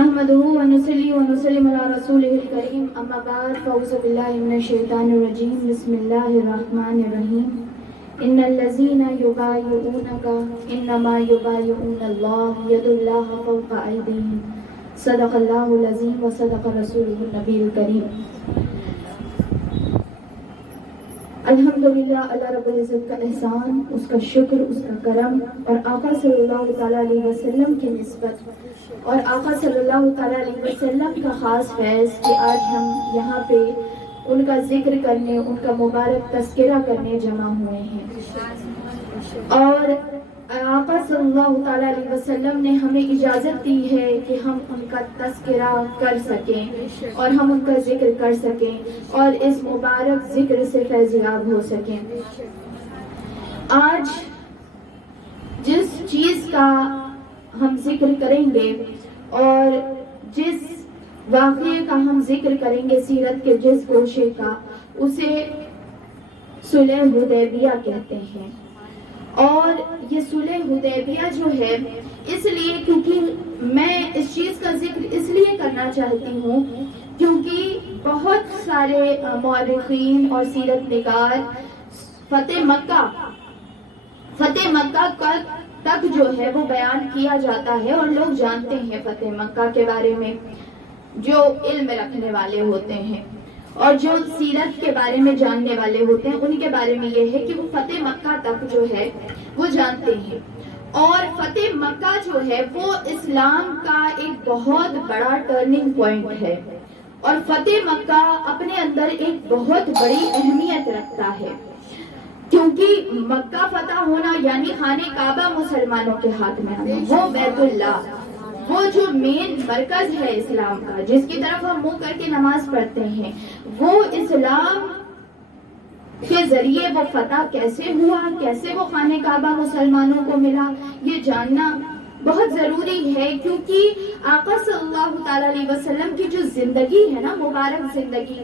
نحمده ونصلي ونسلم على رسوله الكريم اما بعد فاعوذ بالله من الشيطان الرجيم بسم الله الرحمن الرحيم ان الذين يبايعونك انما يبايعون الله يد الله فوق ايديهم صدق الله العظيم وصدق رسوله النبي الكريم. الحمدللہ اللہ رب العزت کا احسان، اس کا شکر، اس کا کرم، اور آقا صلی اللہ تعالیٰ علیہ وسلم کی نسبت اور آقا صلی اللہ تعالیٰ علیہ وسلم کا خاص فیض کہ آج ہم یہاں پہ ان کا ذکر کرنے، ان کا مبارک تذکرہ کرنے جمع ہوئے ہیں. اور آقا صلی اللہ تعالیٰ علیہ وسلم نے ہمیں اجازت دی ہے کہ ہم ان کا تذکرہ کر سکیں اور ہم ان کا ذکر کر سکیں اور اس مبارک ذکر سے فیضیاب ہو سکیں. آج جس چیز کا ہم ذکر کریں گے اور جس واقعے کا ہم ذکر کریں گے، سیرت کے جس گوشے کا، اسے صلح حدیبیہ کہتے ہیں. اور یہ صلح حدیبیہ جو ہے، اس لیے کیونکہ میں اس چیز کا ذکر اس لیے کرنا چاہتی ہوں کیونکہ بہت سارے مورخین اور سیرت نگار فتح مکہ تک جو ہے وہ بیان کیا جاتا ہے، اور لوگ جانتے ہیں فتح مکہ کے بارے میں، جو علم رکھنے والے ہوتے ہیں اور جو سیرت کے بارے میں جاننے والے ہوتے ہیں، ان کے بارے میں یہ ہے کہ وہ فتح مکہ تک جو ہے وہ جانتے ہیں. اور فتح مکہ جو ہے وہ اسلام کا ایک بہت بڑا ٹرننگ پوائنٹ ہے، اور فتح مکہ اپنے اندر ایک بہت بڑی اہمیت رکھتا ہے، کیونکہ مکہ فتح ہونا یعنی خانہ کعبہ مسلمانوں کے ہاتھ میں آنا، وہ بیت اللہ، وہ جو مین مرکز ہے اسلام کا، جس کی طرف ہم منہ کر کے نماز پڑھتے ہیں، وہ اسلام کے ذریعے وہ فتح کیسے ہوا، کیسے وہ خانہ کعبہ مسلمانوں کو ملا، یہ جاننا بہت ضروری ہے. کیونکہ آقا صلی اللہ تعالیٰ علیہ وسلم کی جو زندگی ہے نا، مبارک زندگی،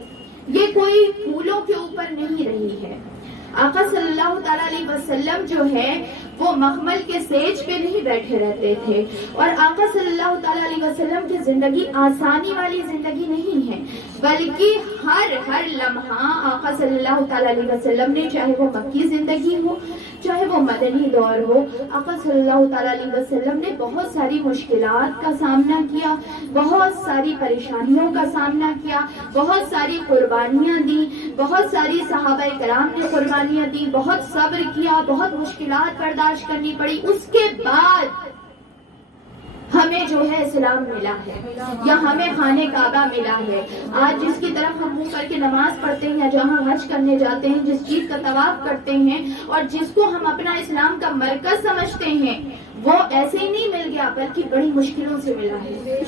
یہ کوئی پھولوں کے اوپر نہیں رہی ہے. آقا صلی اللہ تعالیٰ علیہ وسلم جو ہے وہ مخمل کے سیج پہ نہیں بیٹھے رہتے تھے، اور آقا صلی اللہ تعالیٰ علیہ وسلم کی زندگی آسانی والی زندگی نہیں ہے، بلکہ ہر لمحہ آقا صلی اللہ تعالیٰ علیہ وسلم نے، چاہے وہ مکی زندگی ہو چاہے وہ مدنی دور ہو، آقا صلی اللہ تعالیٰ علیہ وسلم نے بہت ساری مشکلات کا سامنا کیا، بہت ساری پریشانیوں کا سامنا کیا، بہت ساری قربانیاں دی، بہت ساری صحابہ کرام نے قربانیاں دی، بہت صبر کیا، بہت مشکلات برداشت کرنی پڑی. اس کے بعد ہمیں جو ہے اسلام ملا ہے، یا ہمیں خانہ کعبہ ملا ہے. آج جس کی طرف ہم منہ کر کے نماز پڑھتے ہیں، یا جہاں حج کرنے جاتے ہیں، جس چیز کا طواف کرتے ہیں، اور جس کو ہم اپنا اسلام کا مرکز سمجھتے ہیں، وہ ایسے ہی نہیں مل گیا، بلکہ بڑی مشکلوں سے ملا ہے.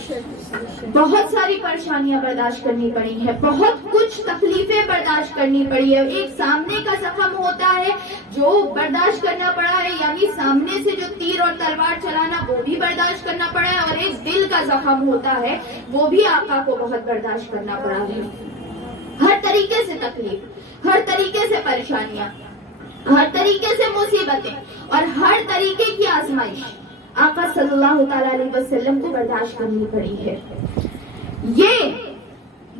بہت ساری پریشانیاں برداشت کرنی پڑی ہیں، بہت کچھ تکلیفیں برداشت کرنی پڑی ہے. ایک سامنے کا زخم ہوتا ہے جو برداشت کرنا پڑا ہے، یعنی سامنے سے جو تیر اور تلوار چلانا، وہ بھی برداشت کرنا پڑا ہے، اور ایک دل کا زخم ہوتا ہے، وہ بھی آقا کو بہت برداشت کرنا پڑا ہے. ہر طریقے سے تکلیف، ہر طریقے سے پریشانیاں، ہر طریقے سے مصیبتیں اور ہر طریقے کی آزمائش آقا صلی اللہ تعالیٰ علیہ وسلم کو برداشت کرنی پڑی ہے. یہ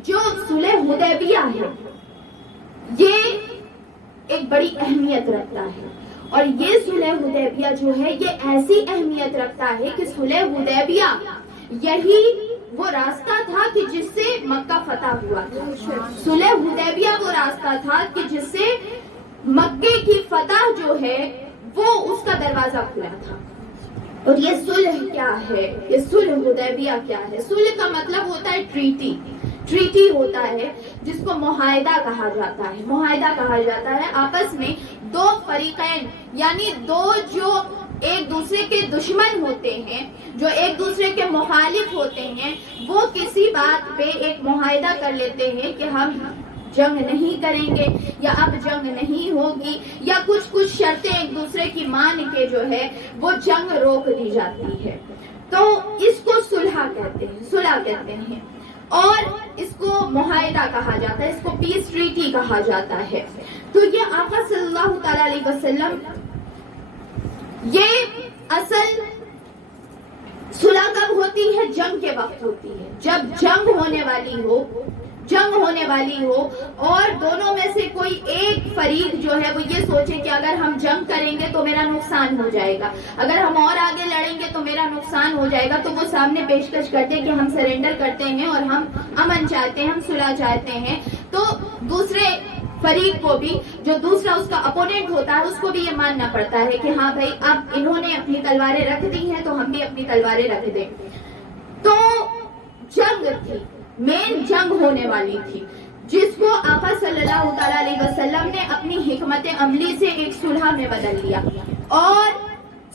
جو صلح حدیبیہ ہے، یہ ایک بڑی اہمیت رکھتا ہے، اور یہ صلح حدیبیہ جو ہے یہ ایسی اہمیت رکھتا ہے کہ صلح حدیبیہ یہی وہ راستہ تھا کہ جس سے مکہ فتح ہوا تھا. صلح حدیبیہ وہ راستہ تھا کہ جس سے مکے کی فتح جو ہے وہ اس کا دروازہ کھلا تھا. اور یہ صلح کیا ہے، یہ صلح حدیبیہ کیا ہے؟ صلح کا مطلب ہوتا ہے ٹریٹی ہوتا ہے، جس کو معاہدہ کہا جاتا ہے. معاہدہ کہا جاتا ہے آپس میں دو فریقین، یعنی دو جو ایک دوسرے کے دشمن ہوتے ہیں، جو ایک دوسرے کے مخالف ہوتے ہیں، وہ کسی بات پہ ایک معاہدہ کر لیتے ہیں کہ ہم جنگ نہیں کریں گے، یا اب جنگ نہیں ہوگی، یا کچھ شرطیں ایک دوسرے کی مان کے جو ہے وہ جنگ روک دی جاتی ہے. تو اس کو صلح کہتے ہیں اور اس کو معاہدہ کہا جاتا ہے، اس کو پیس ٹریٹی کہا جاتا ہے. تو یہ آقا صلی اللہ تعالی علیہ وسلم، یہ اصل صلح کب ہوتی ہے؟ جنگ کے وقت ہوتی ہے، جب جنگ ہونے والی ہو اور دونوں میں سے کوئی ایک فریق جو ہے وہ یہ سوچے کہ اگر ہم جنگ کریں گے تو میرا نقصان ہو جائے گا، اگر ہم اور آگے لڑیں گے تو میرا نقصان ہو جائے گا، تو وہ سامنے پیشکش کرتے کہ ہم سرنڈر کرتے ہیں اور ہم امن چاہتے ہیں، ہم صلح چاہتے ہیں، تو دوسرے فریق کو بھی، جو دوسرا اس کا اپوننٹ ہوتا ہے، اس کو بھی یہ ماننا پڑتا ہے کہ ہاں بھائی اب انہوں نے اپنی تلواریں رکھ دی ہیں تو ہم بھی اپنی تلواریں رکھ دیں۔ تو جنگ تھی، مین جنگ ہونے والی تھی، جس کو آقا صلی اللہ تعالی علیہ وسلم نے اپنی حکمت عملی سے ایک صلح میں بدل لیا اور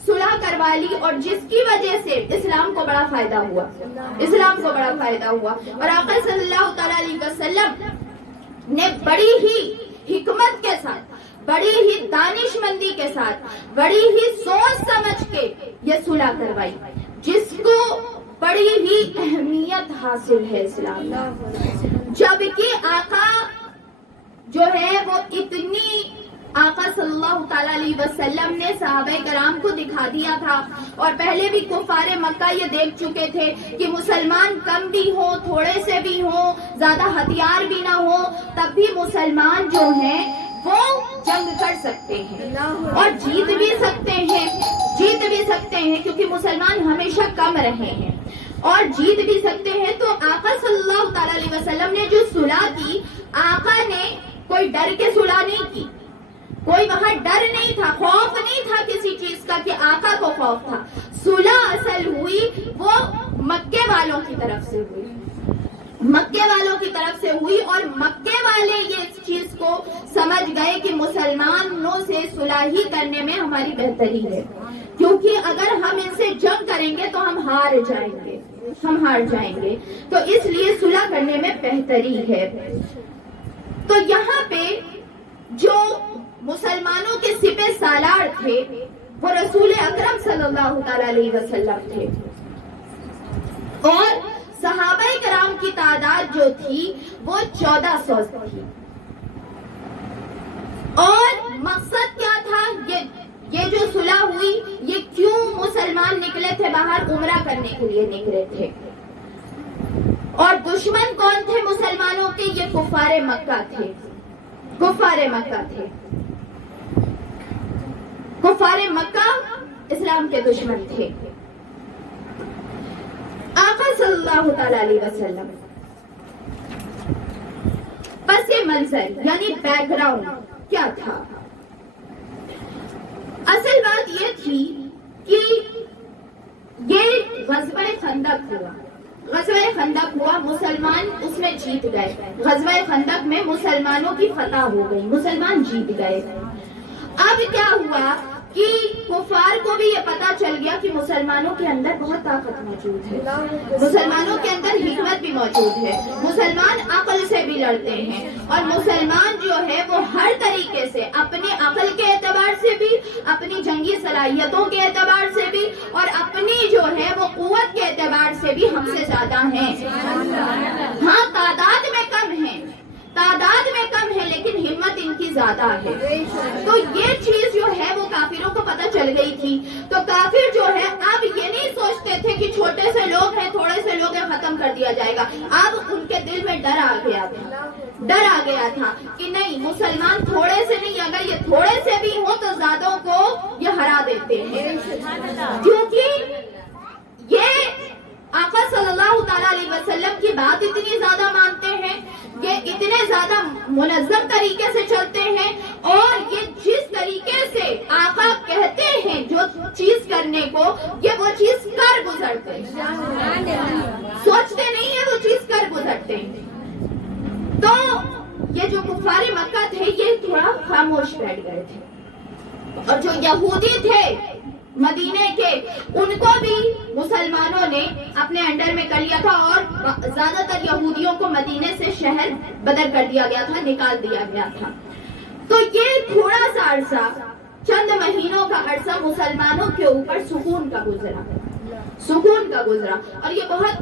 صلح کروا لی، اور جس کی وجہ سے اسلام کو بڑا فائدہ ہوا اور آقا صلی اللہ تعالی علیہ وسلم نے بڑی ہی حکمت کے ساتھ، بڑی ہی دانش مندی کے ساتھ، بڑی ہی سوچ سمجھ کے یہ صلح کروائی، جس کو بڑی ہی اہمیت حاصل ہے اسلام میں، جبکہ آقا جو ہے وہ اتنی، آقا صلی اللہ تعالی علیہ وسلم نے صحابہ کرام کو دکھا دیا تھا، اور پہلے بھی کفار مکہ یہ دیکھ چکے تھے کہ مسلمان کم بھی ہوں، تھوڑے سے بھی ہوں، زیادہ ہتھیار بھی نہ ہو، تب بھی مسلمان جو ہیں وہ جنگ کر سکتے ہیں اور جیت بھی سکتے ہیں کیونکہ مسلمان ہمیشہ کم رہے ہیں اور جیت بھی سکتے ہیں۔ تو آقا صلی اللہ تعالی علیہ وسلم نے جو صلح کی، آقا نے کوئی ڈر کے صلح نہیں کی، کوئی وہاں ڈر نہیں تھا، خوف نہیں تھا کسی چیز کا کہ آقا کو خوف تھا۔ صلح اصل ہوئی وہ مکے والوں کی طرف سے ہوئی اور مکے والے یہ چیز کو سمجھ گئے کہ مسلمانوں سے صلح ہی کرنے میں ہماری بہتری ہے، کیونکہ اگر ہم ان سے جنگ کریں گے تو ہم ہار جائیں گے، تو اس لیے صلح کرنے میں بہتری ہے۔ تو یہاں پہ جو مسلمانوں کے سپہ سالار تھے وہ رسول اکرم صلی اللہ تعالی علیہ وسلم تھے، اور صحابہ کرام کی تعداد جو تھی وہ 1400 تھی، اور مقصد کیا تھا؟ یہ جو صلح ہوئی، یہ کیوں مسلمان نکلے تھے باہر؟ عمرہ کرنے کے لیے نکلے تھے، اور دشمن کون تھے مسلمانوں کے؟ یہ کفار مکہ تھے۔ کفار مکہ اسلام کے دشمن تھے۔ آقا صلی اللہ تعالی علیہ وسلم، بس یہ منظر یعنی بیک گراؤنڈ کیا تھا؟ اصل بات یہ تھی کہ یہ غزوہ خندق ہوا، مسلمان اس میں جیت گئے، غزوہ خندق میں مسلمانوں کی فتح ہو گئی، مسلمان جیت گئے۔ اب کیا ہوا کہ کفار کو بھی یہ پتا چل گیا کہ مسلمانوں کے اندر بہت طاقت موجود ہے، مسلمانوں کے اندر حکمت بھی موجود ہے، مسلمان عقل سے بھی لڑتے ہیں، اور مسلمان جو ہے وہ ہر طریقے سے، اپنے عقل کے اعتبار سے بھی، اپنی جنگی صلاحیتوں کے اعتبار سے بھی، اور اپنی جو ہے وہ قوت کے اعتبار سے بھی ہم سے زیادہ ہیں۔ ہاں تعداد میں کم ہے لیکن ہمت ان کی زیادہ ہے۔ تو یہ چیز جو ہے وہ کافروں کو پتہ چل گئی تھی، تو کافر جو ہے اب یہ نہیں سوچتے تھے کہ چھوٹے سے لوگ ہیں، تھوڑے سے لوگ ہیں، ختم کر دیا جائے گا، اب ان کے دل میں ڈر آ گیا تھا کہ نہیں، مسلمان تھوڑے سے نہیں، اگر یہ تھوڑے سے بھی ہوں تو زیادوں کو یہ ہرا دیتے ہیں، کیونکہ یہ آقا صلی اللہ تعالی علیہ وسلم کی بات اتنی زیادہ مانتے ہیں، یہ اتنے زیادہ منظم طریقے سے چلتے ہیں، اور یہ جس طریقے سے آقا کہتے ہیں جو چیز کرنے کو، یہ وہ چیز کر گزرتے ہیں، سوچتے نہیں ہیں، وہ چیز کر گزرتے ہیں۔ تو یہ جو کفار مکہ تھے یہ تھوڑا خاموش بیٹھ گئے تھے، اور جو یہودی تھے مدینے کے، ان کو بھی مسلمانوں نے اپنے انڈر میں کر لیا تھا، اور زیادہ تر یہودیوں کو مدینے سے شہر بدر کر دیا گیا تھا، نکال دیا گیا تھا۔ تو یہ تھوڑا سا عرصہ، چند مہینوں کا عرصہ مسلمانوں کے اوپر سکون کا گزرا، اور یہ بہت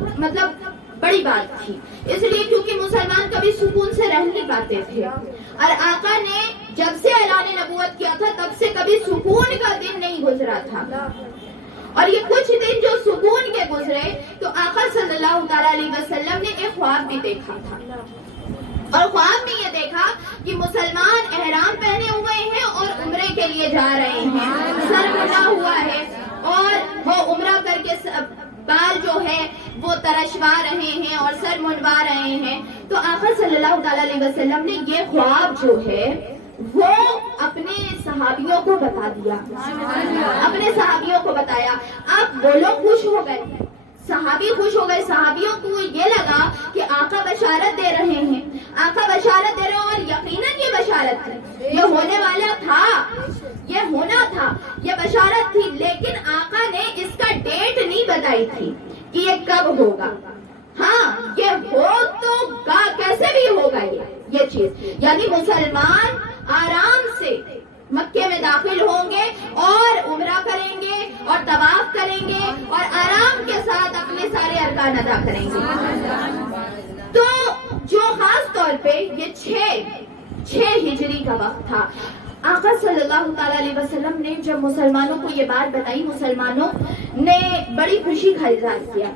بڑی بات تھی، اس لیے کیونکہ مسلمان کبھی سکون سے رہ نہیں پاتے تھے، اور آقا نے جب سے اعلان نبوت کیا تھا تب سے کبھی سکون کا دن نہیں گزرا تھا، اور یہ کچھ دن جو سکون کے گزرے تو آقا صلی اللہ تعالیٰ علیہ وسلم نے ایک خواب بھی دیکھا تھا، اور خواب میں یہ دیکھا کہ مسلمان احرام پہنے ہوئے ہیں اور عمرے کے لیے جا رہے ہیں، سر بنا ہوا ہے اور وہ عمرہ کر کے بال جو ہے وہ ترشوا رہے ہیں اور سر منڈوا رہے ہیں۔ تو آقا صلی اللہ تعالیٰ علیہ وسلم نے یہ خواب جو ہے وہ اپنے صحابیوں کو بتا دیا، اپنے صحابیوں کو بتایا۔ اب وہ لوگ خوش ہو گئے، صحابی خوش ہو گئے، صحابیوں کو یہ لگا کہ آقا بشارت دے رہے ہیں، آقا بشارت دے رہے ہیں، اور یقیناً یہ بشارت تھی، یہ ہونے والا تھا، یہ ہونا تھا، یہ بشارت تھی، لیکن آقا نے اس کا ڈیٹ نہیں بتائی تھی کہ یہ کب ہوگا۔ ہاں یہ ہو تو کیسے بھی ہوگا یہ چیز، یعنی مسلمان آرام سے مکے میں داخل ہوں گے اور عمرہ کریں گے اور طواف کریں گے اور آرام کے ساتھ اپنے سارے ارکان ادا کریں گے۔ تو جو خاص طور پہ یہ 6 ہجری کا وقت تھا، آقا صلی اللہ تعالیٰ علیہ وسلم نے جب مسلمانوں کو یہ بات بتائی، مسلمانوں نے بڑی خوشی کا اظہار کیا،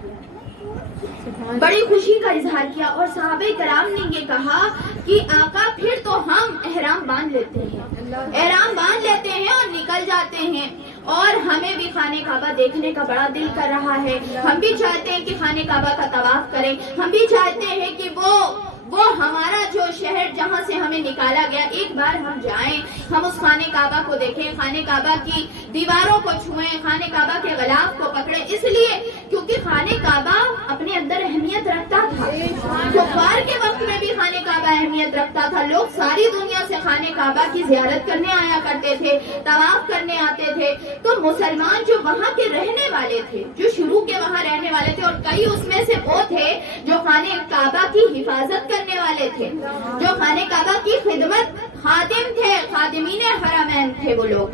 بڑی خوشی کا اظہار کیا، اور صحابہ کرام نے یہ کہا کہ آقا پھر تو ہم احرام باندھ لیتے ہیں، احرام باندھ لیتے ہیں اور نکل جاتے ہیں، اور ہمیں بھی خانہ کعبہ دیکھنے کا بڑا دل کر رہا ہے، ہم بھی چاہتے ہیں کہ خانہ کعبہ کا طواف کریں، ہم بھی چاہتے ہیں کہ وہ ہمارا جو شہر جہاں سے ہمیں نکالا گیا ایک بار ہم جائیں، ہم اس خانہ کعبہ کو دیکھیں، خانہ کعبہ کی دیواروں کو چھوئیں، خانہ کعبہ کے غلاف کو پکڑیں، اس لیے کیونکہ خانہ کعبہ اپنے اندر اہمیت رکھتا تھا، کفار کے وقت میں بھی خانہ کعبہ اہمیت رکھتا تھا، لوگ ساری دنیا سے خانہ کعبہ کی زیارت کرنے آیا کرتے تھے، طواف کرنے آتے تھے، تو مسلمان جو وہاں کے رہنے والے تھے، جو شروع کے وہاں رہنے والے تھے، اور کئی اس میں سے وہ تھے جو خانہ کعبہ کی حفاظت کرنے والے تھے، جو خانہ کعبہ کی خدمت خادم تھے، خادمین حرمین تھے، وہ لوگ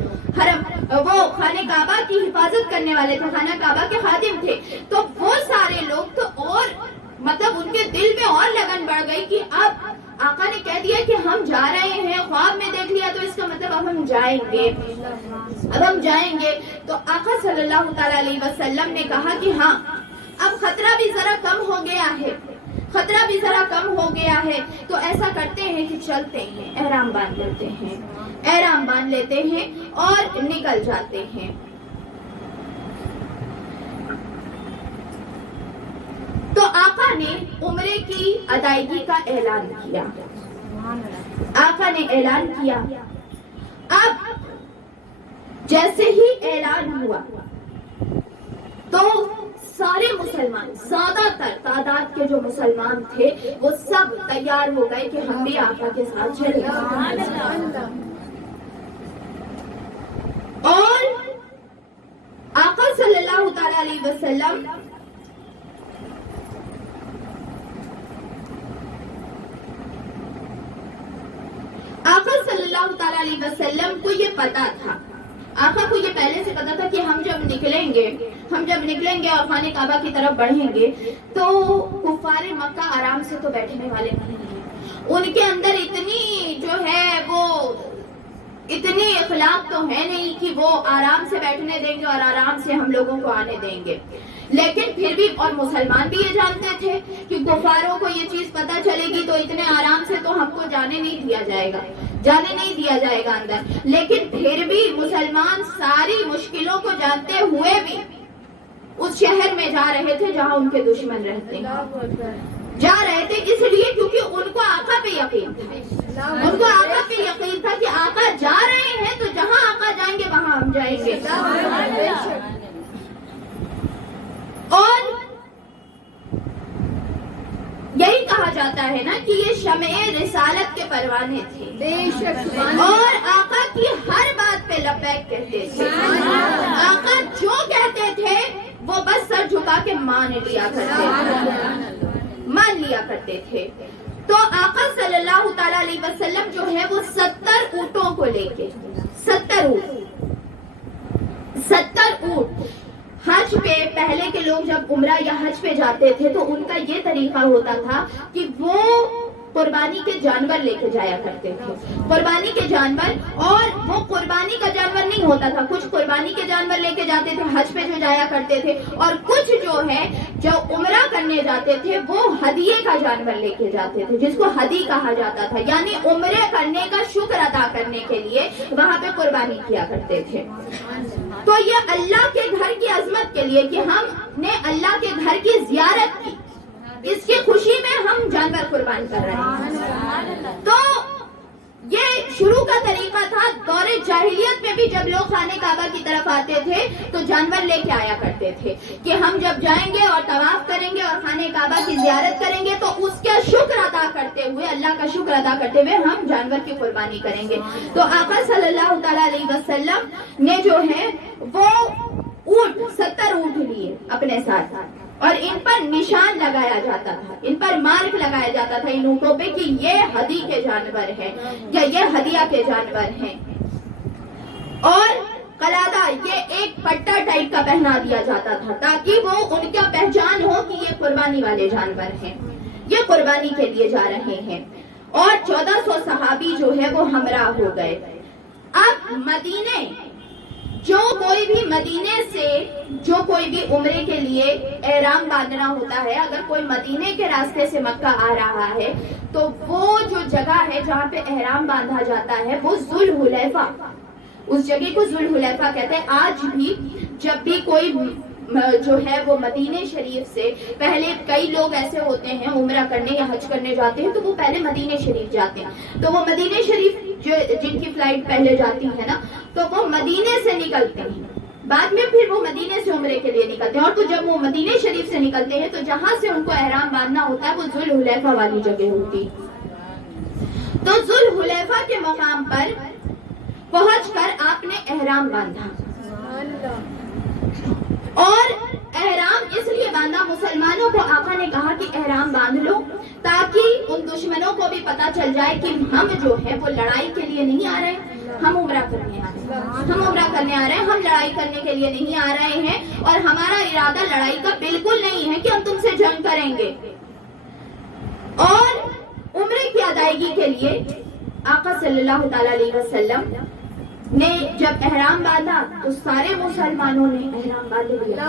وہ خانہ کعبہ کی حفاظت کرنے والے تھے، خانہ کعبہ کے خادم تھے، تو وہ سارے لوگ تو اور مطلب ان کے دل میں اور لگن بڑھ گئی کہ اب آقا نے کہہ دیا کہ ہم جا رہے ہیں، خواب میں دیکھ لیا تو اس کا مطلب اب ہم جائیں گے، اب ہم جائیں گے۔ تو آقا صلی اللہ تعالیٰ علیہ وسلم نے کہا کہ ہاں اب خطرہ بھی ذرا کم ہو گیا ہے، خطرہ بھی ذرا کم ہو گیا ہے، تو ایسا کرتے ہیں کہ چلتے ہیں، احرام باندھ لیتے ہیں، احرام باندھ لیتے ہیں اور نکل جاتے ہیں۔ تو آقا نے عمرے کی ادائیگی کا اعلان کیا، آقا نے اعلان کیا۔ اب جیسے ہی اعلان ہوا تو سارے مسلمان، زیادہ تر تعداد کے جو مسلمان تھے وہ سب تیار ہو گئے کہ ہم بھی آقا کے ساتھ چلیں، اور آقا صلی اللہ تعالی علیہ وسلم علیہ وسلم کو یہ پتا تھا، آقا کو یہ پہلے سے پتا تھا کہ ہم جب نکلیں گے اور خانہ کعبہ کی طرف بڑھیں گے تو کفار مکہ آرام سے تو بیٹھنے والے نہیں ہیں، ان کے اندر اتنی جو ہے وہ اتنی اخلاق تو ہے نہیں کہ وہ آرام سے بیٹھنے دیں گے اور آرام سے ہم لوگوں کو آنے دیں گے، لیکن پھر بھی، اور مسلمان بھی یہ جانتے تھے کہ کفاروں کو یہ چیز پتہ چلے گی تو اتنے آرام سے تو ہم کو جانے نہیں دیا جائے گا اندر، لیکن پھر بھی مسلمان ساری مشکلوں کو جانتے ہوئے بھی اس شہر میں جا رہے تھے جہاں ان کے دشمن رہتے ہیں، جا رہے تھے اس لیے کیونکہ ان کو آقا پہ یقین تھا، ان کو آقا پہ یقین تھا کہ آقا جا رہے ہیں تو جہاں آقا جائیں گے وہاں ہم جائیں گے، اور یہی کہا جاتا ہے نا کہ یہ شمع رسالت کے پروانے تھے، اور آقا کی ہر بات پہ لبیک کہتے تھے، آقا جو کہتے تھے وہ بس سر جھکا کے مان لیا کرتے تھے۔ تو آقا صلی اللہ تعالی علیہ وسلم جو ہے وہ 70 اونٹوں کو لے کے، 70 اونٹ حج پہ پہلے کے لوگ جب جب عمرہ یا حج پہ جاتے تھے تو ان کا یہ طریقہ ہوتا تھا کہ وہ قربانی کے جانور لے کے جایا کرتے تھے، قربانی کے جانور، اور وہ قربانی کا جانور نہیں ہوتا تھا، کچھ قربانی کے جانور لے کے جاتے تھے حج پہ جو جایا کرتے تھے، اور کچھ جو ہے جو عمرہ کرنے جاتے تھے وہ ہدیے کا جانور لے کے جاتے تھے، جس کو ہدی کہا جاتا تھا، یعنی عمرے کرنے کا شکر ادا کرنے کے لیے وہاں پہ قربانی کیا کرتے تھے۔ تو یہ اللہ کے گھر کی عظمت کے لیے کہ ہم نے اللہ کے گھر کی زیارت کی، اس کی خوشی میں ہم جانور قربان کر رہے ہیں۔ تو یہ شروع کا طریقہ تھا۔ دور جاہلیت میں بھی جب لوگ خانہ کعبہ کی طرف آتے تھے تو جانور لے کے آیا کرتے تھے کہ ہم جب جائیں گے اور طواف کریں گے اور خانہ کعبہ کی زیارت کریں گے تو اس کا شکر ادا کرتے ہوئے، اللہ کا شکر ادا کرتے ہوئے ہم جانور کی قربانی کریں گے۔ تو آقا صلی اللہ تعالیٰ علیہ وسلم نے جو ہے وہ 70 اونٹ لیے اپنے ساتھ، اور ان پر نشان لگایا جاتا تھا، ان پر مارک لگایا جاتا تھا ان اونٹوں پہ کہ یہ ہدی کے جانور ہیں یا یہ ہدیہ کے جانور ہیں۔ اور قلادہ، یہ ایک پٹا ٹائپ کا پہنا دیا جاتا تھا تاکہ وہ ان کا پہچان ہو کہ یہ قربانی والے جانور ہیں، یہ قربانی کے لیے جا رہے ہیں۔ اور 1400 صحابی جو ہے وہ ہمراہ ہو گئے۔ اب مدینے، جو کوئی بھی مدینے سے جو کوئی بھی عمرے کے لیے احرام باندھنا ہوتا ہے، اگر کوئی مدینے کے راستے سے مکہ آ رہا ہے تو وہ جو جگہ ہے جہاں پہ احرام باندھا جاتا ہے وہ ذوالحلیفہ، اس جگہ کو ذوالحلیفہ کہتے ہیں۔ آج بھی جب بھی کوئی جو ہے وہ مدینے شریف سے پہلے، کئی لوگ ایسے ہوتے ہیں عمرہ کرنے یا حج کرنے جاتے ہیں تو وہ پہلے مدینے شریف جاتے ہیں، تو وہ مدینے شریف جو جن کی فلائٹ پہلے جاتی ہے نا تو وہ مدینے سے نکلتے ہیں، بعد میں پھر وہ مدینے سے عمرے کے لیے نکلتے ہیں، اور تو جب وہ مدینے شریف سے نکلتے ہیں تو جہاں سے ان کو احرام باندھنا ہوتا ہے وہ ذوالحلیفہ والی جگہ ہوتی۔ تو ذوالحلیفہ کے مقام پر پہنچ کر آپ نے احرام باندھا، اور احرام اس لیے باندھا، مسلمانوں کو آقا نے کہا کہ احرام باندھ لو تاکہ ان دشمنوں کو بھی پتا چل جائے کہ ہم جو ہے وہ لڑائی کے لیے نہیں آ رہے، ہم عمرہ کرنے آ رہے ہیں، ہم عمرہ کرنے آ رہے ہیں، ہم لڑائی کرنے کے لیے نہیں آ رہے ہیں، اور ہمارا ارادہ لڑائی کا بالکل نہیں ہے کہ ہم تم سے جنگ کریں گے۔ اور عمرے کی ادائیگی کے لیے آقا صلی اللہ تعالیٰ علیہ وسلم نے جب احرام باندھا تو سارے مسلمانوں نے احرام باندھ لیا،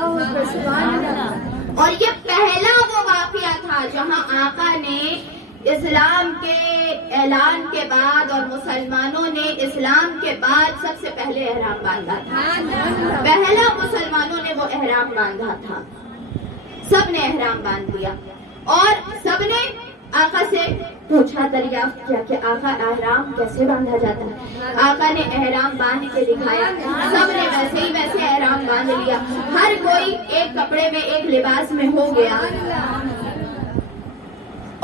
اور یہ پہلا وہ واقعہ تھا جہاں آقا نے اسلام کے اعلان کے بعد اور مسلمانوں نے اسلام کے بعد سب سے پہلے احرام باندھا تھا، پہلا مسلمانوں نے وہ احرام باندھا تھا، سب نے احرام باندھ لیا، اور سب نے آقا سے پوچھا، دریافت کیا کہ آقا احرام کیسے باندھا جاتا ہے؟ آقا نے احرام باندھ کے دکھایا، سب نے ویسے ہی ویسے احرام باندھ لیا، ہر کوئی ایک کپڑے میں ایک لباس میں ہو گیا،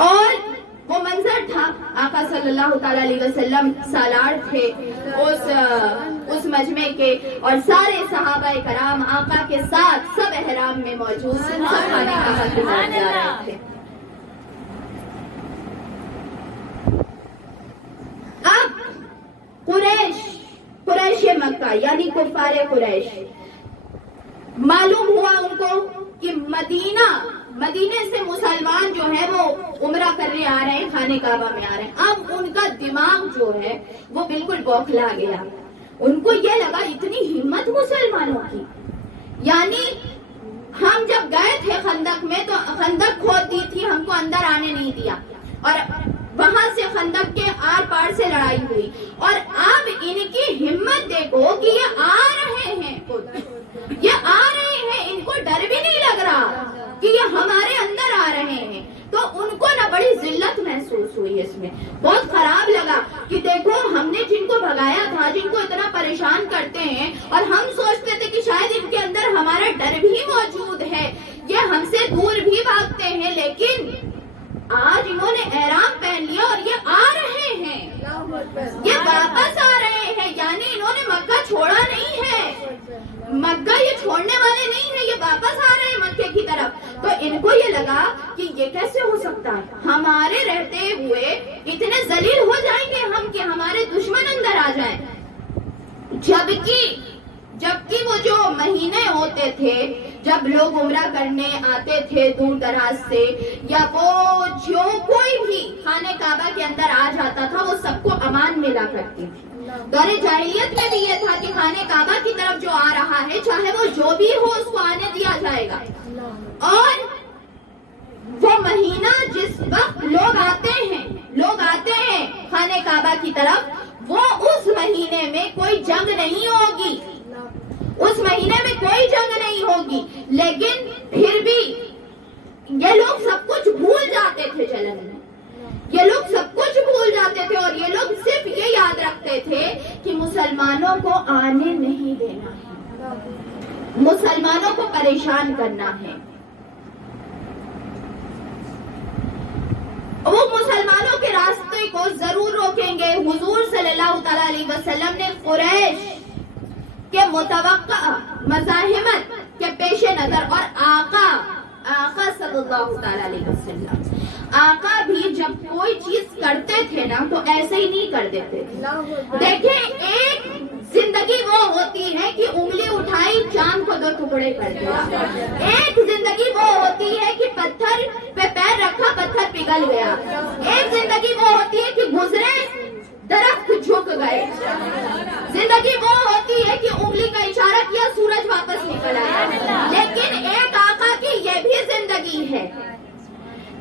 اور وہ منظر تھا آقا صلی اللہ تعالیٰ علیہ وسلم سالار تھے اس مجمع کے، اور سارے صحابہ کرام آقا کے ساتھ سب احرام میں موجود، سب خانے کعبہ کی طرف جا رہے تھے۔ اب قریش مکہ یعنی کفار قریش، معلوم ہوا ان کو کہ مدینے سے مسلمان جو ہے وہ عمرہ کرنے آ رہے ہیں، خانہ کعبہ میں آ رہے ہیں۔ اب ان کا دماغ جو ہے وہ بالکل بوکھلا گیا، ان کو یہ لگا اتنی ہمت مسلمانوں کی، یعنی ہم جب گئے تھے خندق میں تو خندق کھود دی تھی، ہم کو اندر آنے نہیں دیا، اور وہاں سے خندق کے آر پار سے لڑائی ہوئی، اور اب ان کی ہمت دیکھو کہ یہ آ رہے ہیں، یہ آ رہے ہیں، ان کو ڈر بھی نہیں لگ رہا کہ یہ ہمارے اندر آ رہے ہیں، تو ان کو نہ بڑی ذلت محسوس ہوئی، اس میں بہت خراب لگا کہ دیکھو ہم نے جن کو بھگایا تھا، جن کو اتنا پریشان کرتے ہیں، اور ہم سوچتے تھے کہ شاید ان کے اندر ہمارا ڈر بھی موجود ہے، یہ ہم سے دور بھی بھاگتے ہیں، لیکن آج انہوں نے احرام پہن لیا اور یہ آ رہے ہیں، یہ واپس آ رہے ہیں، یعنی انہوں نے مکہ چھوڑا نہیں ہے، مکہ یہ چھوڑنے والے نہیں ہیں، یہ واپس آ رہے ہیں مکے کی طرف۔ تو ان کو یہ لگا کہ یہ کیسے ہو سکتا ہے، ہمارے رہتے ہوئے اتنے ذلیل ہو جائیں گے ہم کہ ہمارے دشمن اندر آ جائیں، جبکہ وہ جو مہینے ہوتے تھے جب لوگ عمرہ کرنے آتے تھے دور دراز سے، یا وہ جو کوئی بھی خانہ کعبہ کے اندر آ جاتا تھا وہ سب کو امان ملا کرتی تھی۔ دور جاہلیت میں بھی یہ تھا کہ خانہ کعبہ کی طرف جو آ رہا ہے چاہے وہ جو بھی ہو اس کو آنے دیا جائے گا، اور وہ مہینہ جس وقت لوگ آتے ہیں خانہ کعبہ کی طرف، وہ اس مہینے میں کوئی جنگ نہیں ہوگی، اس مہینے میں کوئی جنگ نہیں ہوگی، لیکن پھر بھی یہ لوگ سب کچھ بھول جاتے تھے جلن میں، یہ لوگ سب کچھ بھول جاتے تھے، اور یہ لوگ صرف یہ یاد رکھتے تھے کہ مسلمانوں کو آنے نہیں دینا ہے، مسلمانوں کو پریشان کرنا ہے۔ وہ مسلمانوں کے راستے کو ضرور روکیں گے۔ حضور صلی اللہ تعالی علیہ وسلم نے قریش کے متوقع مزاحمت کے پیش نظر، اور آقا صلی اللہ تعالی علیہ وسلم، آقا بھی جب کوئی چیز کرتے تھے نا تو ایسے ہی نہیں کر دیتے تھے۔ دیکھیں، ایک زندگی وہ ہوتی ہے کہ انگلی اٹھائی چاند کو 2 ٹکڑے کر دیا، ایک زندگی وہ ہوتی ہے کہ پتھر پہ پیر رکھا پتھر پگھل گیا، ایک زندگی وہ ہوتی ہے کہ گزرے درخت جھک گئے، زندگی وہ ہوتی ہے کہ انگلی کا اشارہ کیا سورج واپس نکل آیا، لیکن ایک آقا کی یہ بھی زندگی ہے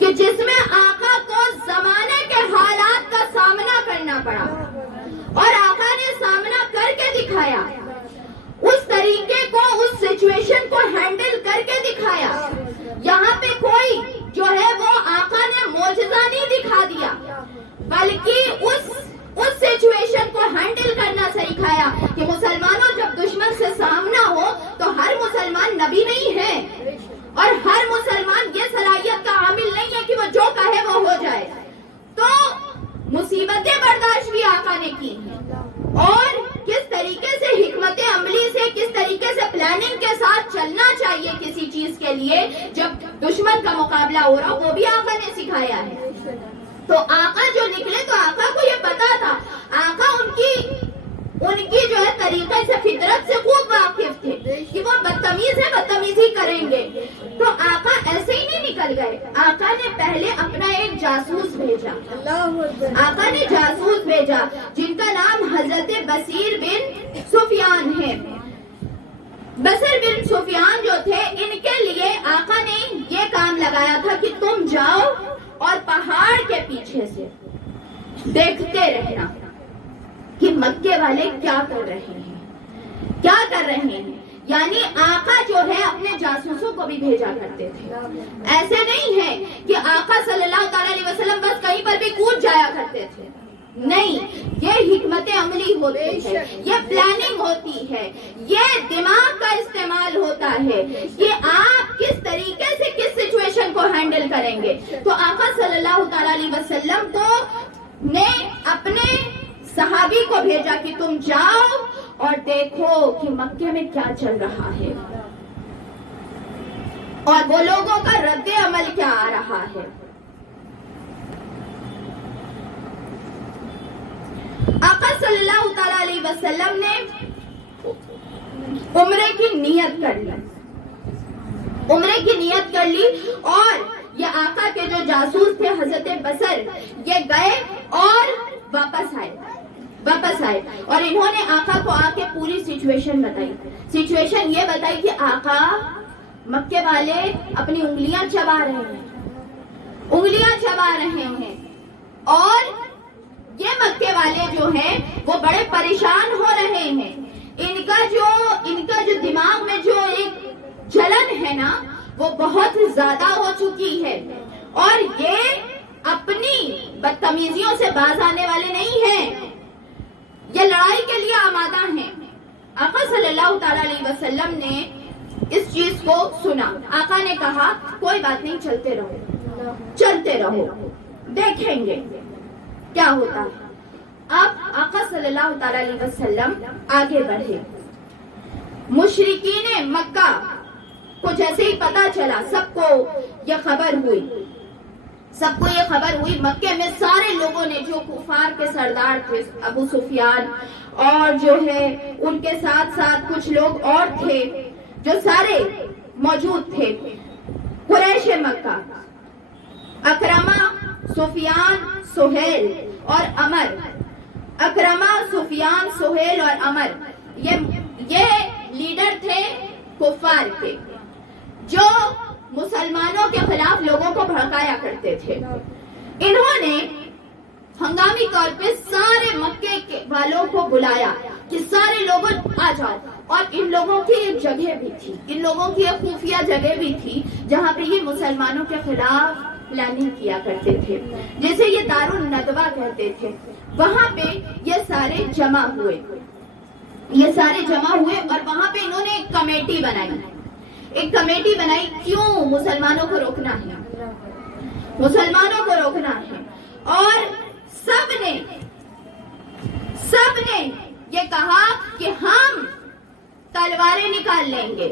کہ جس میں آقا کو زمانے کے حالات کا سامنا کرنا پڑا، اور آقا نے سامنا کر کے دکھایا، اس طریقے کو، اس سچویشن کو ہینڈل کر کے دکھایا۔ یہاں پہ کوئی جو ہے وہ آقا نے معجزہ نہیں دکھا دیا، بلکہ اس سچویشن کو ہینڈل کرنا سکھایا کہ مسلمانوں جب دشمن سے سامنا ہو تو ہر مسلمان نبی نہیں ہے، اور ہر مسلمان یہ صلاحیت کا حامل نہیں ہے کہ وہ جو کہے وہ ہو جائے۔ تو مصیبتیں برداشت بھی آقا نے کی، اور کس طریقے سے حکمت عملی سے، کس طریقے سے پلاننگ کے ساتھ چلنا چاہیے کسی چیز کے لیے جب دشمن کا مقابلہ ہو رہا، وہ بھی آقا نے سکھایا ہے۔ تو آقا جو نکلے تو آقا کو یہ پتا تھا، آقا ان کی جو ہے طریقے سے، فطرت سے خوب واقف تھے کہ وہ بدتمیز ہے، بدتمیزی کریں گے۔ تو آقا ایسے ہی نہیں نکل گئے، آقا نے پہلے اپنا ایک جاسوس بھیجا، آقا نے جاسوس بھیجا جن کا نام حضرت بصیر بن سفیان ہے۔ بصیر بن سفیان جو تھے، ان کے لیے آقا نے یہ کام لگایا تھا کہ تم جاؤ اور پہاڑ کے پیچھے سے دیکھتے رہنا کہ مکے والے کیا کر رہے ہیں، یعنی آقا جو ہے اپنے جاسوسوں کو بھی بھیجا کرتے تھے۔ ایسے نہیں ہے کہ آقا صلی اللہ تعالی علیہ وسلم بس کہیں پر بھی کود جایا کرتے تھے، نہیں، یہ حکمت عملی ہوتی ہے، یہ پلاننگ ہوتی ہے، یہ دماغ کا استعمال ہوتا ہے کہ آپ کس طریقے سے کس سچویشن کو ہینڈل کریں گے۔ تو آقا صلی اللہ تعالی علیہ وسلم نے اپنے صحابی کو بھیجا کہ تم جاؤ اور دیکھو کہ مکے میں کیا چل رہا ہے، اور وہ لوگوں کا رد عمل کیا آ رہا ہے۔ آقا صلی اللہ تعالی علیہ وسلم نے عمرے کی نیت کر لی، اور یہ آقا کے جو جاسوس تھے حضرت بصر، یہ گئے اور واپس آئے، اور انہوں نے آقا کو آ کے پوری سچویشن یہ بتائی کہ آقا، مکے والے اپنی انگلیاں چبا رہے ہیں، اور یہ مکے والے جو ہیں وہ بڑے پریشان ہو رہے ہیں، ان کا جو دماغ میں جو ایک جلن ہے نا وہ بہت زیادہ ہو چکی ہے، اور یہ اپنی بدتمیزیوں سے باز آنے والے نہیں ہیں، یہ لڑائی کے لیے آمادہ ہیں۔ آقا صلی اللہ تعالی علیہ وسلم نے اس چیز کو سنا، آقا نے کہا کوئی بات نہیں، چلتے رہو، دیکھیں گے کیا ہوتا ہے۔ اب آقا صلی اللہ تعالی علیہ وسلم آگے بڑھے، مشرکین مکہ کو جیسے ہی پتا چلا، سب کو یہ خبر ہوئی، مکے میں سارے لوگوں نے، جو کفار کے سردار تھے ابو سفیان، اور جو ہے ان کے ساتھ کچھ لوگ اور تھے، جو سارے موجود تھے قریش مکہ، اکرمہ، سفیان، سہیل اور عمر۔ اکرمہ، سفیان، سہیل اور عمر یہ لیڈر تھے کفار کے، جو مسلمانوں کے خلاف لوگوں کو بھڑکایا کرتے تھے۔ انہوں نے ہنگامی طور پہ سارے مکے کے والوں کو بلایا کہ سارے لوگوں آ جاؤ، اور ان لوگوں کی ایک جگہ بھی تھی، ان لوگوں کی ایک خفیہ جگہ بھی تھی جہاں پہ یہ مسلمانوں کے خلاف پلاننگ کیا کرتے تھے، جسے یہ دار الندوہ کہتے تھے۔ وہاں پہ یہ سارے جمع ہوئے اور وہاں پہ انہوں نے ایک کمیٹی بنائی۔ کیوں؟ مسلمانوں کو روکنا ہے، اور سب نے یہ کہا کہ ہم تلواریں نکال لیں گے،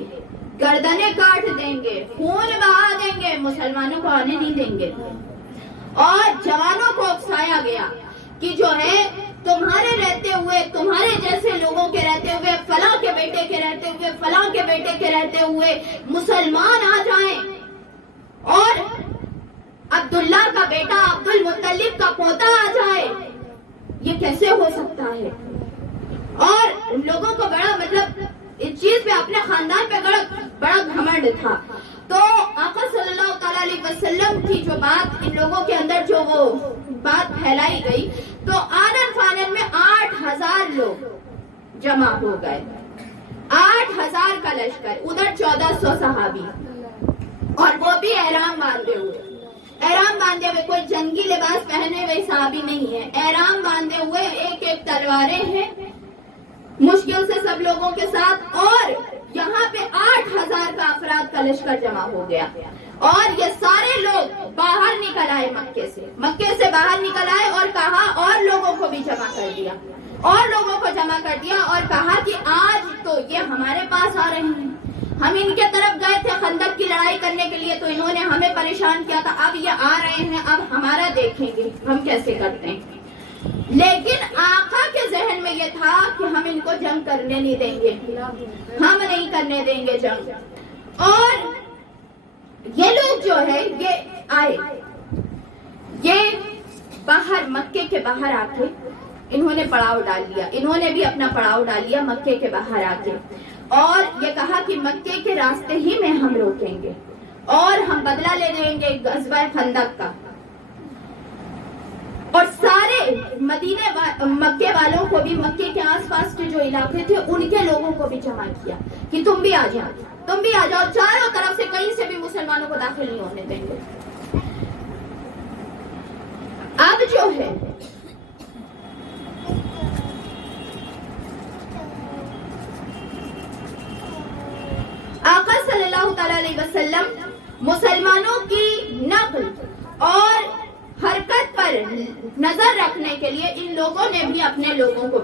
گردنیں کاٹ دیں گے، خون بہا دیں گے، مسلمانوں کو آنے نہیں دیں گے۔ اور جوانوں کو اکسایا گیا کہ جو ہے تمہارے رہتے ہوئے، تمہارے جیسے لوگوں کے رہتے ہوئے، فلاں کے بیٹے کے رہتے ہوئے، فلاں کے بیٹے کے رہتے ہوئے مسلمان آ جائیں اور عبداللہ کا بیٹا عبد المطلب کا پوتا آ جائے، یہ کیسے ہو سکتا ہے؟ اور لوگوں کو بڑا اس چیز پہ، اپنے خاندان پہ بڑا گھمنڈ تھا۔ تو آقا صلی اللہ تعالیٰ علیہ وسلم کی جو بات ان لوگوں کے اندر جو وہ بات پھیلائی گئی، تو آنن فانن میں 8,000 لوگ جمع ہو گئے، 8,000 کا لشکر، ادھر 1,400 صحابی، اور وہ بھی احرام باندھے ہوئے، کوئی جنگی لباس پہنے ہوئے صحابی نہیں ہے، احرام باندھے ہوئے، ایک تلواریں ہیں مشکل سے سب لوگوں کے ساتھ، اور یہاں پہ 8,000 کا افراد کا لشکر جمع ہو گیا۔ اور یہ سارے لوگ باہر نکل آئے، مکے سے باہر نکل آئے، اور کہا، اور لوگوں کو بھی جمع کر دیا، اور کہا کہ آج تو یہ ہمارے پاس آ رہے ہیں، ہم ان کے طرف گئے تھے خندق کی لڑائی کرنے کے لیے، تو انہوں نے ہمیں پریشان کیا تھا، اب یہ آ رہے ہیں، اب ہمارا دیکھیں گے ہم کیسے کرتے ہیں۔ لیکن آقا کے ذہن میں یہ تھا کہ ہم ان کو جنگ کرنے نہیں دیں گے، ہم نہیں کرنے دیں گے جنگ۔ اور یہ لوگ جو ہے یہ آئے، یہ باہر مکے کے باہر آ کے انہوں نے پڑاؤ ڈال لیا، انہوں نے بھی اپنا پڑاؤ ڈال لیا مکے کے باہر آ کے، اور یہ کہا کہ مکے کے راستے ہی میں ہم روکیں گے اور ہم بدلہ لے لیں گے غزوہ خندق کا۔ اور سارے مکے والوں کو بھی، مکے کے آس پاس کے جو علاقے تھے ان کے لوگوں کو بھی جمع کیا کہ تم بھی آ جاؤ، چاروں طرف سے کہیں سے بھی مسلمانوں کو داخل نہیں ہونے دیں گے۔ اب جو ہے آقا صلی اللہ تعالی علیہ وسلم مسلمانوں کی نقل اور حرکت پر نظر رکھنے کے لیے ان لوگوں نے بھی اپنے لوگوں کو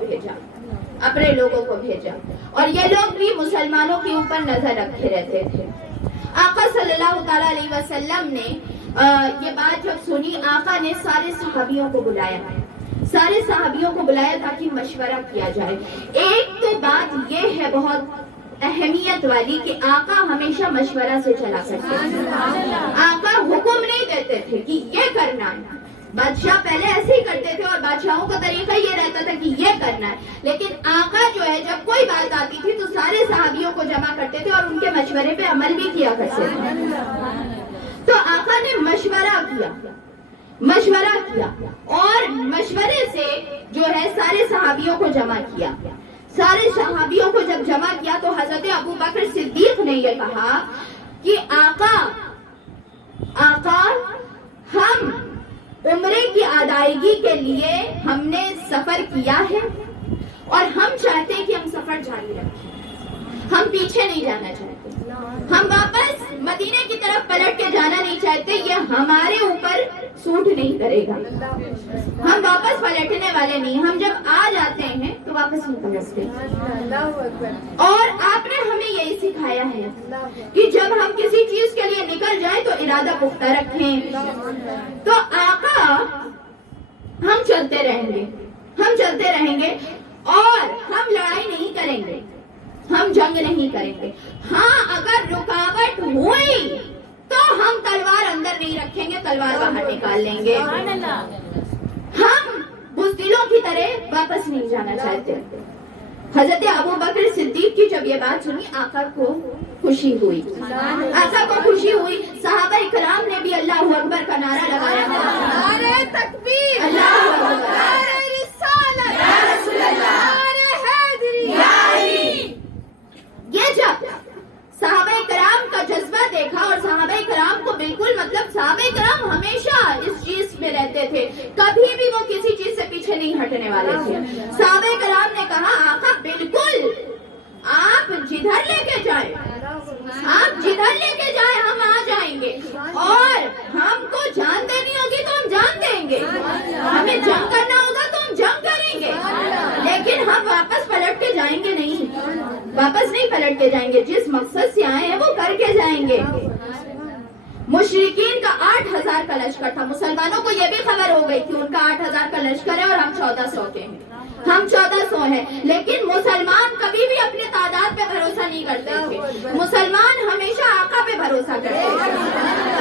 بھیجا، اور یہ لوگ بھی مسلمانوں کے اوپر نظر رکھے رہتے تھے۔ آقا صلی اللہ تعالی علیہ وسلم نے یہ بات جب سنی، آقا نے سارے صحابیوں کو بلایا تاکہ مشورہ کیا جائے۔ ایک تو بات یہ ہے بہت اہمیت والی کہ آقا ہمیشہ مشورہ سے چلا کرتے تھے، آقا حکم نہیں دیتے تھے کہ یہ کرنا ہے۔ بادشاہ پہلے ایسے ہی کرتے تھے اور بادشاہوں کا طریقہ یہ رہتا تھا کہ یہ کرنا ہے، لیکن آقا جو ہے جب کوئی بات آتی تھی تو سارے صحابیوں کو جمع کرتے تھے اور ان کے مشورے پہ عمل بھی کیا کرتے تھے۔ تو آقا نے مشورہ کیا اور مشورے سے جو ہے سارے صحابیوں کو جمع کیا۔ سارے صحابیوں کو جب جمع کیا تو حضرت ابو بکر صدیق نے یہ کہا کہ آقا ہم عمرے کی ادائیگی کے لیے ہم نے سفر کیا ہے اور ہم چاہتے ہیں کہ ہم سفر جاری رکھیں، ہم پیچھے نہیں جانا چاہتے، ہم واپس مدینے کی طرف پلٹ کے جانا نہیں چاہتے، یہ ہمارے اوپر سوٹ نہیں کرے گا، ہم واپس پلٹنے والے نہیں، ہم جب آ جاتے ہیں تو واپس نہیں پلٹتے۔ اور آپ نے ہمیں یہی سکھایا ہے کہ جب ہم کسی چیز کے لیے نکل جائیں تو ارادہ پختہ رکھیں۔ تو آقا ہم چلتے رہیں گے اور ہم لڑائی نہیں کریں گے، ہم جنگ نہیں کریں گے. ہاں اگر رکاوٹ ہوئی تو ہم تلوار اندر نہیں رکھیں گے, تلوار باہر نکال لیں گے. ہم بزدلوں کی طرح واپس نہیں جانا چاہتے. حضرت ابو بکر صدیق کی جب یہ بات سنی آقا کو خوشی ہوئی, آقا کو خوشی ہوئی. صحابہ کرام نے بھی اللہ اکبر کا نعرہ لگایا, نعرہ تکبیر, اللہ اکبر, نعرہ رسالت, یا رسول اللہ, نعرہ حیدری, یا علی. یہ جب صحابہ کرام کا جذبہ دیکھا, اور صحابہ کرام کو بالکل مطلب صحابہ کرام ہمیشہ اس چیز میں رہتے تھے, کبھی بھی وہ کسی چیز سے پیچھے نہیں ہٹنے والے تھے. صحابہ کرام نے کہا آقا بالکل آپ جدھر لے کے جائیں, آپ جدھر لے کے جائیں ہم آ جائیں گے, اور ہم کو جان دینی ہوگی تو ہم جان دیں گے, ہمیں جنگ کرنا ہوگا تو ہم جنگ کریں گے, لیکن ہم واپس پلٹ کے جائیں گے نہیں, واپس نہیں پلٹ کے جائیں گے. جس مقصد سے آئے ہیں وہ کر کے جائیں گے. مشرکین کا 8000 کا لشکر تھا, مسلمانوں کو یہ بھی خبر ہو گئی کہ ان کا 8000 کا لشکر ہے اور ہم 1400 کے ہیں, ہم 1400 ہیں. لیکن مسلمان کبھی بھی اپنے تعداد پہ بھروسہ نہیں کرتے تھے, مسلمان ہمیشہ آقا پہ بھروسہ کرتے تھے.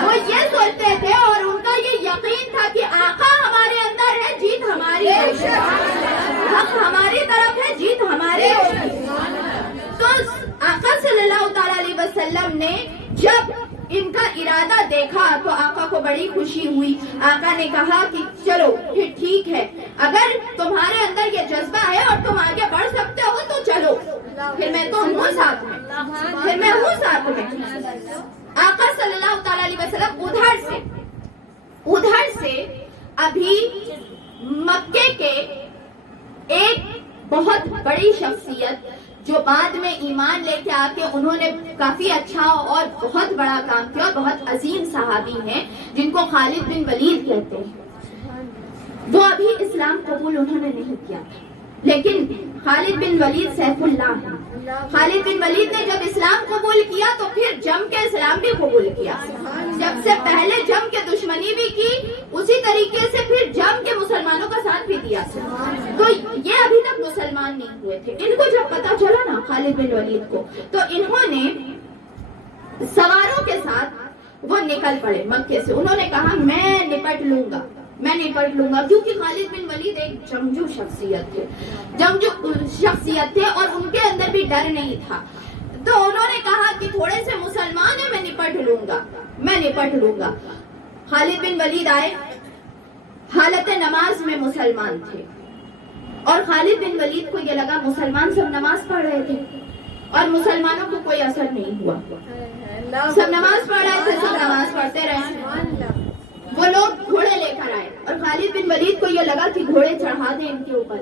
وہ یہ سوچتے تھے اور ان کا یہ یقین تھا کہ آقا ہمارے اندر ہے, جیت ہماری ہے, حق ہماری طرف ہے, جیت ہماری ہے. تو آقا صلی اللہ تعالی علیہ وسلم نے جب ان کا ارادہ دیکھا تو آقا کو بڑی خوشی ہوئی. آقا نے کہا کہ چلو پھر ٹھیک ہے, اگر تمہارے اندر یہ جذبہ ہے اور تم آگے بڑھ سکتے ہو تو چلو, پھر میں تو ہوں ساتھ میں, پھر میں ہوں ساتھ میں. آقا صلی اللہ تعالی علیہ وسلم ادھر سے ابھی مکے کے ایک بہت بڑی شخصیت جو بعد میں ایمان لے کے آ کے انہوں نے کافی اچھا اور بہت بڑا کام کیا, اور بہت عظیم صحابی ہیں جن کو خالد بن ولید کہتے ہیں, وہ ابھی اسلام قبول انہوں نے نہیں کیا تھا. لیکن خالد بن ولید سیف اللہ ہے. خالد بن ولید نے جب اسلام قبول کیا تو پھر جم کے اسلام بھی قبول کیا. جب سے پہلے جم کے دشمنی بھی کی, اسی طریقے سے پھر جم کے مسلمانوں کا ساتھ بھی دیا. تو یہ ابھی تک مسلمان نہیں ہوئے تھے. ان کو جب پتا چلا نا خالد بن ولید کو, تو انہوں نے سواروں کے ساتھ وہ نکل پڑے مکے سے. انہوں نے کہا میں نپٹ لوں گا, میں نپٹ لوں گا, کیونکہ خالد بن ولید ایک جنگجو شخصیت تھے اور ان کے اندر بھی ڈر نہیں تھا. تو انہوں نے کہا کہ تھوڑے سے مسلمان ہیں, میں نپٹ لوں گا, میں نپٹ لوں گا. خالد بن ولید آئے, حالت نماز میں مسلمان تھے, اور خالد بن ولید کو یہ لگا مسلمان سب نماز پڑھ رہے تھے اور مسلمانوں کو کوئی اثر نہیں ہوا, سب نماز پڑھ رہے تھے, سب نماز پڑھتے رہے. وہ لوگ گھوڑے لے کر آئے, اور خالد بن ولید کو یہ لگا کہ گھوڑے چڑھا دیں ان کے اوپر,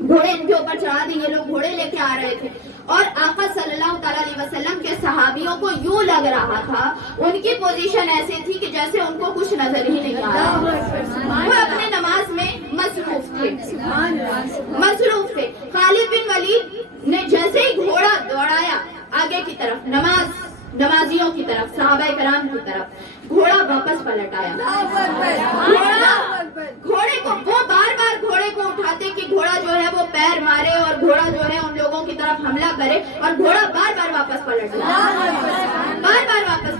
گھوڑے ان کے اوپر چڑھا دیں. یہ لوگ گھوڑے لے کے آ رہے تھے, اور آقا صلی اللہ تعالی علیہ وسلم کے صحابیوں کو یوں لگ رہا تھا, ان کی پوزیشن ایسی تھی کہ جیسے ان کو کچھ نظر ہی نہیں آ رہا, وہ اپنے نماز میں مصروف تھے. خالد بن ولید نے جیسے ہی گھوڑا دوڑایا آگے کی طرف, نمازیوں کی طرف, صحابہ کرام کی طرف, گھوڑا واپس پلٹ آیا. گھوڑے کو وہ بار بار گھوڑے کو اٹھاتے کہ گھوڑا جو ہے وہ پیر مارے اور گھوڑا جو ہے ان لوگوں کی طرف حملہ کرے, اور گھوڑا بار بار واپس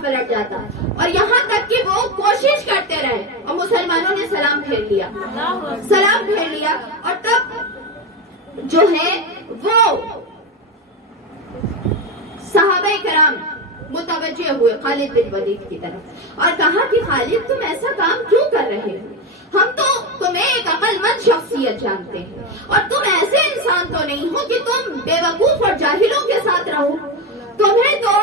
پلٹ جاتا, اور یہاں تک کہ وہ کوشش کرتے رہے, اور مسلمانوں نے سلام پھیر لیا, اور تب جو ہے وہ صحابہ کرام متوجہ ہوئے خالد بن ولید کی طرف اور کہا کہ خالد تم ایسا کام کیوں کر رہے ہو, ہم تو تمہیں ایک عقل مند شخصیت جانتے ہیں, اور تم ایسے انسان تو نہیں ہو کہ تم بے وقوف اور جاہلوں کے ساتھ رہو, تمہیں تو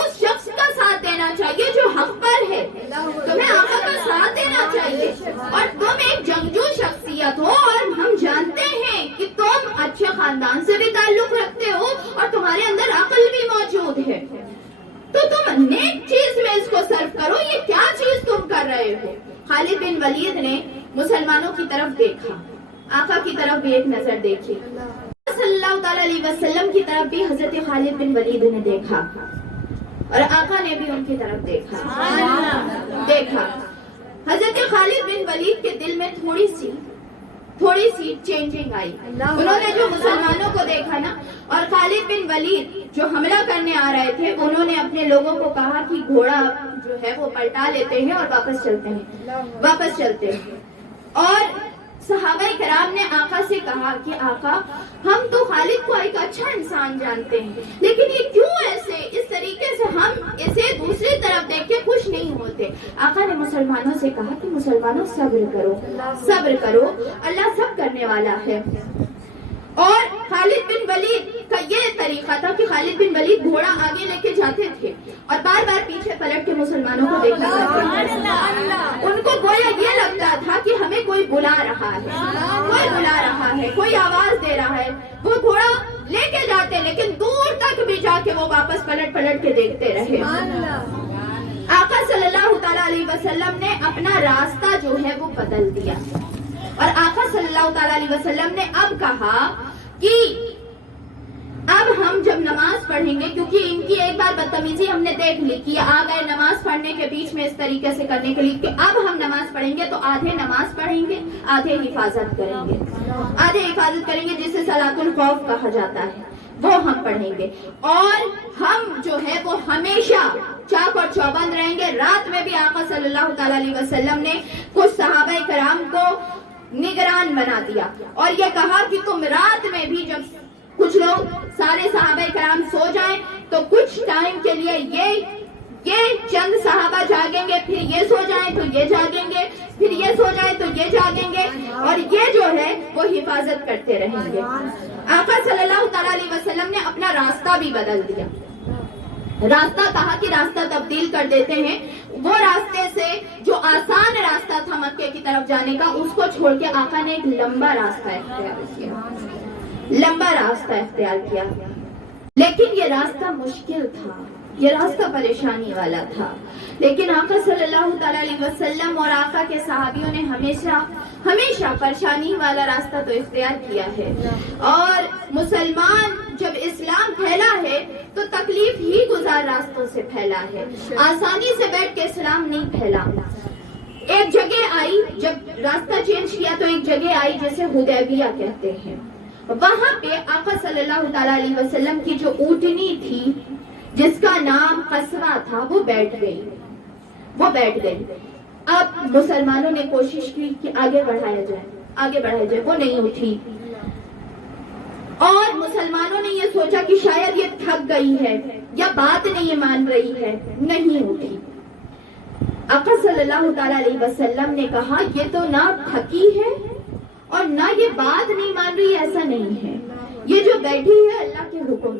اس شخص کا ساتھ دینا چاہیے جو حق پر ہے, تمہیں آقا کا ساتھ دینا چاہیے, اور تم ایک جنگجو شخصیت ہو, اور ہم جانتے ہیں کہ تم اچھے خاندان سے بھی تعلق رکھتے ہو اور تمہارے اندر عقل بھی موجود ہے, تو تم نیک چیز میں اس کو صرف کرو, یہ کیا چیز تم کر رہے ہو. خالد بن ولید نے مسلمانوں کی طرف دیکھا, آقا کی طرف بھی ایک نظر دیکھی, صلی اللہ تعالی علیہ وسلم کی طرف بھی حضرت خالد بن ولید نے دیکھا, اور آقا نے بھی ان کی طرف دیکھا. حضرت خالد بن ولید کے دل میں تھوڑی سی چینجنگ آئی. انہوں نے جو مسلمانوں کو دیکھا نا، اور خالد بن ولید جو حملہ کرنے آ رہے تھے، انہوں نے اپنے لوگوں کو کہا کہ گھوڑا جو ہے وہ پلٹا لیتے ہیں اور واپس چلتے ہیں. اور صحابہ کرام نے آقا سے کہا کہ آقا، ہم تو خالد کو ایک اچھا انسان جانتے ہیں، لیکن یہ کیوں ایسے اس طریقے سے ہم اسے دوسری طرف دیکھ کے خوش نہیں ہوتے. آقا نے مسلمانوں سے کہا کہ مسلمانوں صبر کرو، اللہ سب کرنے والا ہے. اور خالد بن ولید کا یہ طریقہ تھا کہ خالد بن ولید گھوڑا آگے لے کے جاتے تھے اور بار بار پیچھے پلٹ کے مسلمانوں کو دیکھا کرتے تھے. ان کو گویا یہ لگتا تھا کہ ہمیں کوئی بلا رہا ہے، کوئی آواز دے رہا ہے. وہ گھوڑا لے کے جاتے، لیکن دور تک بھی جا کے وہ واپس پلٹ کے دیکھتے رہے. آقا صلی اللہ تعالیٰ علیہ وسلم نے اپنا راستہ جو ہے وہ بدل دیا، اور آقا صلی اللہ تعالیٰ علیہ وسلم نے اب کہا کہ اب ہم جب نماز پڑھیں گے، کیونکہ ان کی ایک بار بدتمیزی ہم نے دیکھ لی کہ آ گئے نماز پڑھنے کے بیچ میں اس طریقے سے کرنے کے لیے کہ اب ہم نماز پڑھیں گے تو آدھے نماز پڑھیں گے، آدھے حفاظت کریں گے جسے صلاۃ الخوف کہا جاتا ہے، وہ ہم پڑھیں گے. اور ہم جو ہے وہ ہمیشہ چاق اور چوبند رہیں گے. رات میں بھی آقا صلی اللہ تعالیٰ علیہ وسلم نے کچھ صحابہ کرام کو نگران بنا دیا اور یہ کہا کہ تم رات میں بھی، جب کچھ لوگ سارے صحابہ کرام سو جائیں تو کچھ ٹائم کے لیے یہ چند صحابہ جاگیں گے، پھر یہ سو جائیں تو یہ جاگیں گے، پھر یہ سو جائیں تو یہ جاگیں گے، اور یہ جو ہے وہ حفاظت کرتے رہیں گے. آقا صلی اللہ تعالیٰ علیہ وسلم نے اپنا راستہ بھی بدل دیا. راستہ کہا کہ راستہ تبدیل کر دیتے ہیں. وہ راستے سے جو آسان راستہ تھا مکے کی طرف جانے کا، اس کو چھوڑ کے آقا نے ایک لمبا راستہ اختیار کیا. لیکن یہ راستہ مشکل تھا، یہ راستہ پریشانی والا تھا. لیکن آقا صلی اللہ تعالیٰ علیہ وسلم اور آقا کے صحابیوں نے ہمیشہ پریشانی والا راستہ تو اختیار کیا ہے. اور مسلمان جب اسلام پھیلا ہے تو تکلیف ہی گزار راستوں سے پھیلا ہے، آسانی سے بیٹھ کے اسلام نہیں پھیلا. ایک جگہ آئی، جب راستہ چینج کیا تو ایک جگہ آئی جسے حدیبیہ کہتے ہیں. وہاں پہ آقا صلی اللہ تعالیٰ علیہ وسلم کی جو اونٹنی تھی جس کا نام قصوہ تھا، وہ بیٹھ گئی. اب مسلمانوں نے کوشش کی کہ آگے بڑھایا جائے، وہ نہیں اٹھی. اور مسلمانوں نے یہ سوچا کہ شاید یہ تھک گئی ہے یا بات نہیں مان رہی ہے، نہیں اٹھی. آقا صلی اللہ تعالیٰ علیہ وسلم نے کہا یہ تو نہ تھکی ہے اور نہ یہ بات نہیں مان رہی، ایسا نہیں ہے. یہ جو بیٹھی ہے اللہ کے حکم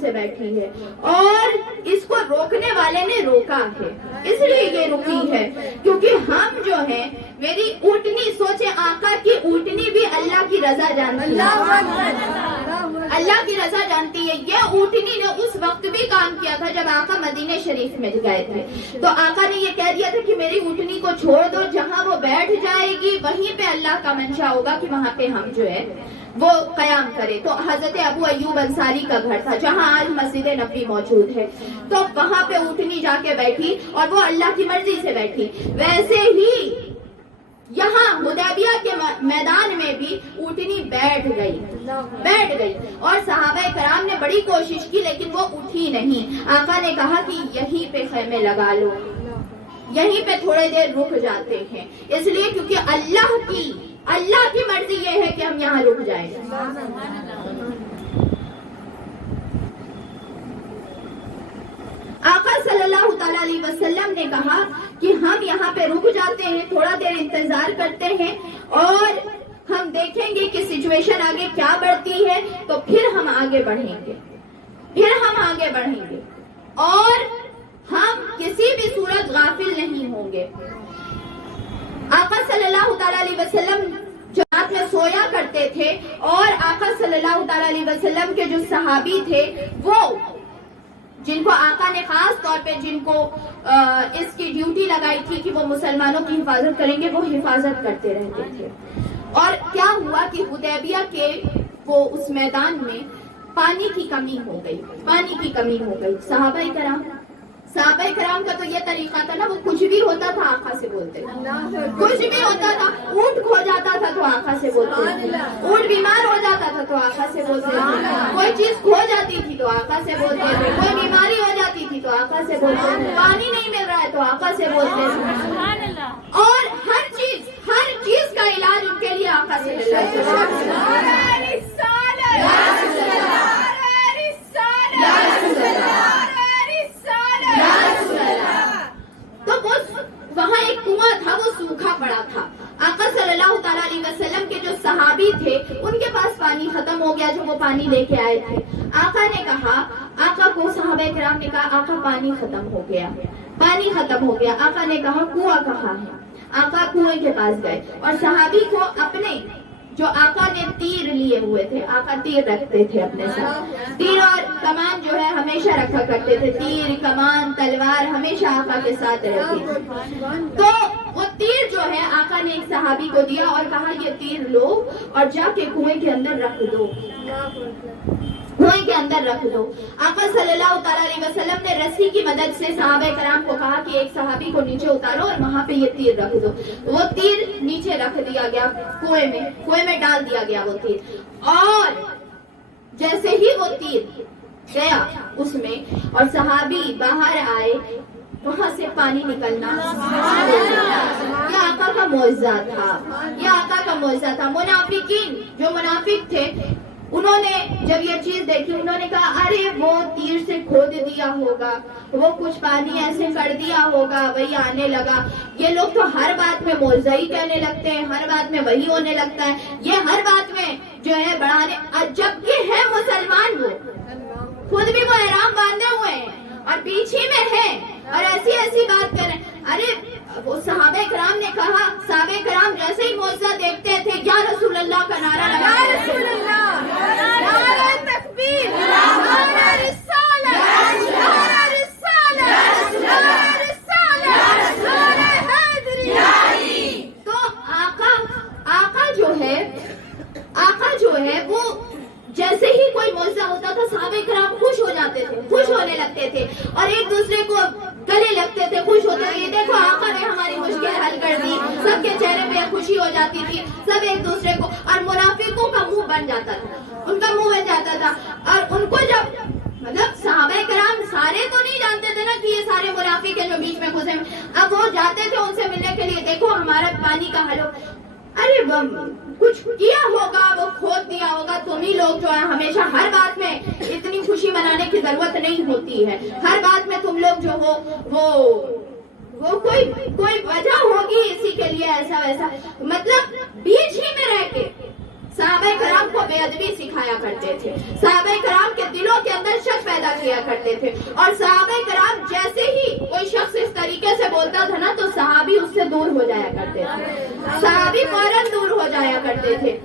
سے بیٹھی ہے، اور اس کو روکنے والے نے روکا ہے، اس لیے یہ رکی ہے. کیونکہ ہم جو ہیں، میری اونٹنی، سوچے آقا کی اونٹنی بھی اللہ کی رضا جانتی ہے. یہ اونٹنی نے اس وقت بھی کام کیا تھا جب آقا مدینہ شریف میں گئے تھے، تو آقا نے یہ کہہ دیا تھا کہ میری اونٹنی کو چھوڑ دو، جہاں وہ بیٹھ جائے گی وہیں پہ اللہ کا منشا ہوگا کہ وہاں پہ ہم جو ہے وہ قیام کرے. تو حضرت ابو ایوب انصاری کا گھر تھا جہاں آج مسجد نبوی موجود ہے، تو وہاں پہ اونٹنی جا کے بیٹھی اور وہ اللہ کی مرضی سے بیٹھی. ویسے ہی یہاں حدیبیہ کے میدان میں بھی اونٹنی بیٹھ گئی اور صحابہ کرام نے بڑی کوشش کی لیکن وہ اٹھی نہیں. آقا نے کہا کہ یہیں پہ خیمے لگا لو، یہیں پہ تھوڑے دیر رک جاتے ہیں، اس لیے کیونکہ اللہ کی مرضی یہ ہے کہ ہم یہاں رک جائیں. آقا صلی اللہ تعالیٰ علیہ وسلم نے کہا کہ ہم یہاں پہ رک جاتے ہیں، تھوڑا دیر انتظار کرتے ہیں اور ہم دیکھیں گے کہ سچویشن آگے کیا بڑھتی ہے تو پھر ہم آگے بڑھیں گے اور ہم کسی بھی صورت غافل نہیں ہوں گے. آقا صلی اللہ تعالیٰ علیہ وسلم جو رات میں سویا کرتے تھے، اور آقا صلی اللہ تعالیٰ علیہ وسلم کے جو صحابی تھے، وہ جن کو آقا نے خاص طور پہ جن کو اس کی ڈیوٹی لگائی تھی کہ وہ مسلمانوں کی حفاظت کریں گے، وہ حفاظت کرتے رہتے تھے. اور کیا ہوا کہ حدیبیہ کے وہ اس میدان میں پانی کی کمی ہو گئی. صحابہ صحابہ کرام کا تو یہ طریقہ تھا نا، وہ کچھ بھی ہوتا تھا آقا سے بولتے تھے، کچھ بھی ہوتا تھا، اونٹ کھو جاتا تھا تو آقا سے بولتے تھے، اونٹ بیمار ہو جاتا تھا تو آقا سے بولتے تھے، کوئی چیز کھو جاتی تھی تو آقا سے بولتے تھے، کوئی بیماری ہو جاتی تھی تو آقا سے بولتے تھے، پانی نہیں مل رہا ہے تو آقا سے بولتے تھے، اور ہر چیز کا علاج ان کے لیے آقا سے مل رہا تو وہاں ایک کنواں تھا، وہ سوکھا پڑا تھا. آقا صلی اللہ تعالیٰ علیہ وسلم کے جو صحابی تھے ان کے پاس پانی ختم ہو گیا جو وہ پانی لے کے آئے تھے. آقا نے کہا، آقا کو صحابہ کرام نے کہا آقا پانی ختم ہو گیا، پانی ختم ہو گیا. آقا نے کہا کنواں کہاں ہے؟ آقا کنویں کے پاس گئے اور صحابی کو اپنے جو آقا نے تیر لیے ہوئے تھے، آقا تیر رکھتے تھے اپنے ساتھ، تیر اور کمان جو ہے ہمیشہ رکھا کرتے تھے، تیر کمان تلوار ہمیشہ آقا کے ساتھ رہتی تھی. تو وہ تیر جو ہے آقا نے ایک صحابی کو دیا اور کہا یہ تیر لو اور جا کے کنویں کے اندر رکھ دو، کنویں کے اندر رکھ دو. آقا صلی اللہ تعالیٰ علیہ وسلم نے رسی کی مدد سے صحابہ کرام کو کہا کہ ایک صحابی کو نیچے اتارو اور وہاں پہ یہ تیر رکھ دو. وہ تیر نیچے رکھ دیا گیا کنویں میں ڈال دیا گیا وہ تیر. اور جیسے ہی وہ تیر گیا اس میں اور صحابی باہر آئے، وہاں سے پانی نکلنا. یہ آقا کا معجزہ تھا، یہ آقا کا معجزہ تھا. منافقین جو منافق تھے انہوں نے جب یہ چیز دیکھی انہوں نے کہا ارے وہ تیر سے کھود دیا ہوگا، وہ کچھ پانی ایسے کر دیا ہوگا وہی آنے لگا. یہ لوگ تو ہر بات میں معجزہ ہی کہنے لگتے ہیں، ہر بات میں وہی ہونے لگتا ہے، یہ ہر بات میں جو ہے بڑھانے. جبکہ ہے مسلمان، وہ خود بھی وہ احرام باندھے ہوئے ہیں اور پیچھے میں ہے اور ایسی ایسی بات کر رہے ہیں. ارے وہ صحابہ کرام نے کہا، صحابہ کرام جیسے ہی معجزہ دیکھتے تھے یا رسول اللہ کا نعرہ لگا، یا رسول اللہ، نعرہ تکبیر، نعرہ رسالت، نعرہ رسالت، نعرہ رسالت، نعرہ حیدری. تو آقا جو ہے وہ جیسے ہی کوئی معجزہ ہوتا تھا صحابہ کرام خوش ہو جاتے تھے، خوش ہونے لگتے تھے اور ایک دوسرے کو گلے لگتے تھے، خوش ہوتے تھے. یہ دیکھو آقا نے ہماری مشکل حل کر دی. سب کے چہرے پہ خوشی ہو جاتی تھی، سب ایک دوسرے کو. اور منافقوں کا منہ بن جاتا تھا، ان کا منہ بن جاتا تھا. اور ان کو جب مطلب صحابہ کرام سارے تو نہیں جانتے تھے نا کہ یہ سارے منافق ہیں جو بیچ میں گھسے. اب وہ جاتے تھے ان سے ملنے کے لیے، دیکھو ہمارا پانی کا حل ہو. ارے کچھ کیا ہوگا، وہ کھود دیا ہوگا. تم ہی لوگ جو ہے ہمیشہ ہر بات میں اتنی خوشی منانے کی ضرورت نہیں ہوتی ہے، ہر بات میں تم لوگ جو ہو وہ کوئی وجہ ہوگی اسی کے لیے ایسا ویسا. مطلب بیچ ہی میں رہ کے صحابہ کرام کو بے ادبی سکھایا کرتے تھے، صحابہ کرام کے دلوں کے اندر شک پیدا کیا کرتے تھے. اور صحابہ کرام جیسے ہی کوئی شخص اس طریقے سے بولتا تھا نا تو صحابی اس سے دور ہو جایا کرتے تھے، صحابی فوراً دور ہو جایا کرتے تھے.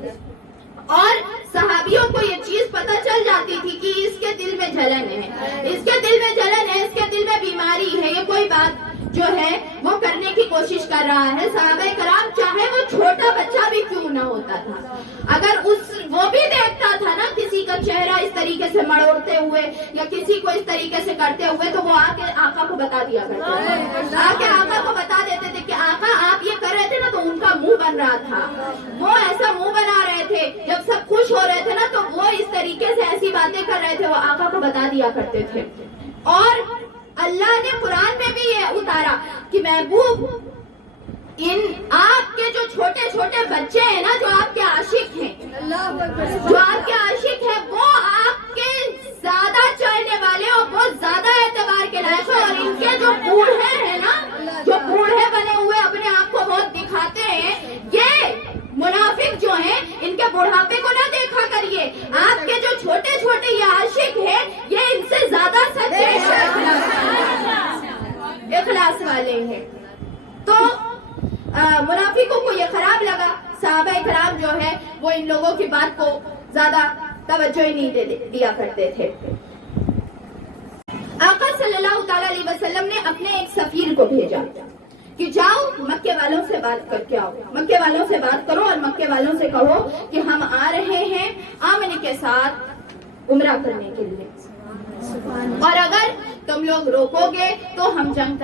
اور صحابیوں کو یہ چیز پتہ چل جاتی تھی کہ اس کے دل میں جلن ہے، اس کے دل میں جلن ہے، اس کے دل میں بیماری ہے، یہ کوئی بات جو ہے وہ کرنے کی کوشش کر رہا ہے. صحابہ کرام چاہے وہ چھوٹا بچہ بھی کیوں نہ ہوتا تھا، اگر وہ بھی دیکھتا تھا نا کسی کا چہرہ اس طریقے سے مڑوڑتے ہوئے یا کسی کو اس طریقے سے کرتے ہوئے تو وہ آ کے آقا کو بتا دیا کرتے تھے، آ کے آقا کو بتا دیتے تھے کہ آقا آپ یہ کر رہے تھے نا تو ان کا منہ بن رہا تھا، وہ ایسا منہ بنا رہے تھے. جب سب خوش ہو رہے تھے نا تو وہ اس طریقے سے ایسی باتیں کر رہے تھے، وہ آقا کو بتا دیا کرتے تھے. اور اللہ نے قرآن میں بھی یہ اتارا کہ محبوب ان آپ کے جو چھوٹے چھوٹے بچے ہیں نا، جو آپ کے عاشق ہیں، جو آپ کے عاشق ہیں، وہ آپ کے زیادہ چڑھنے والے اور بہت زیادہ اعتبار کے لائق ہیں. اور ان کے جو بوڑھے ہیں نا، جو بوڑھے بنے ہوئے اپنے آپ کو بہت دکھاتے ہیں، یہ منافق جو ہیں ان کے بڑھاپے کو نہ دیکھا کریے. آپ کے جو چھوٹے چھوٹے یہ عاشق ہیں یہ ان سے زیادہ سچے اخلاص والے ہیں. تو منافقوں کو یہ خراب لگا. صحابہ کرام جو ہے وہ ان لوگوں کی بات کو زیادہ توجہ ہی نہیں دیا کرتے تھے. آقا صلی اللہ تعالیٰ علیہ وسلم نے اپنے ایک سفیر کو بھیجا کہ جاؤ مکے والوں سے بات کر کے آؤ، مکے والوں سے بات کرو اور مکے والوں سے کہو کہ ہم آ رہے ہیں آمن کے ساتھ عمرہ کرنے کے لیے. اور اگر تم لوگ روکوگے تو ہم جنگ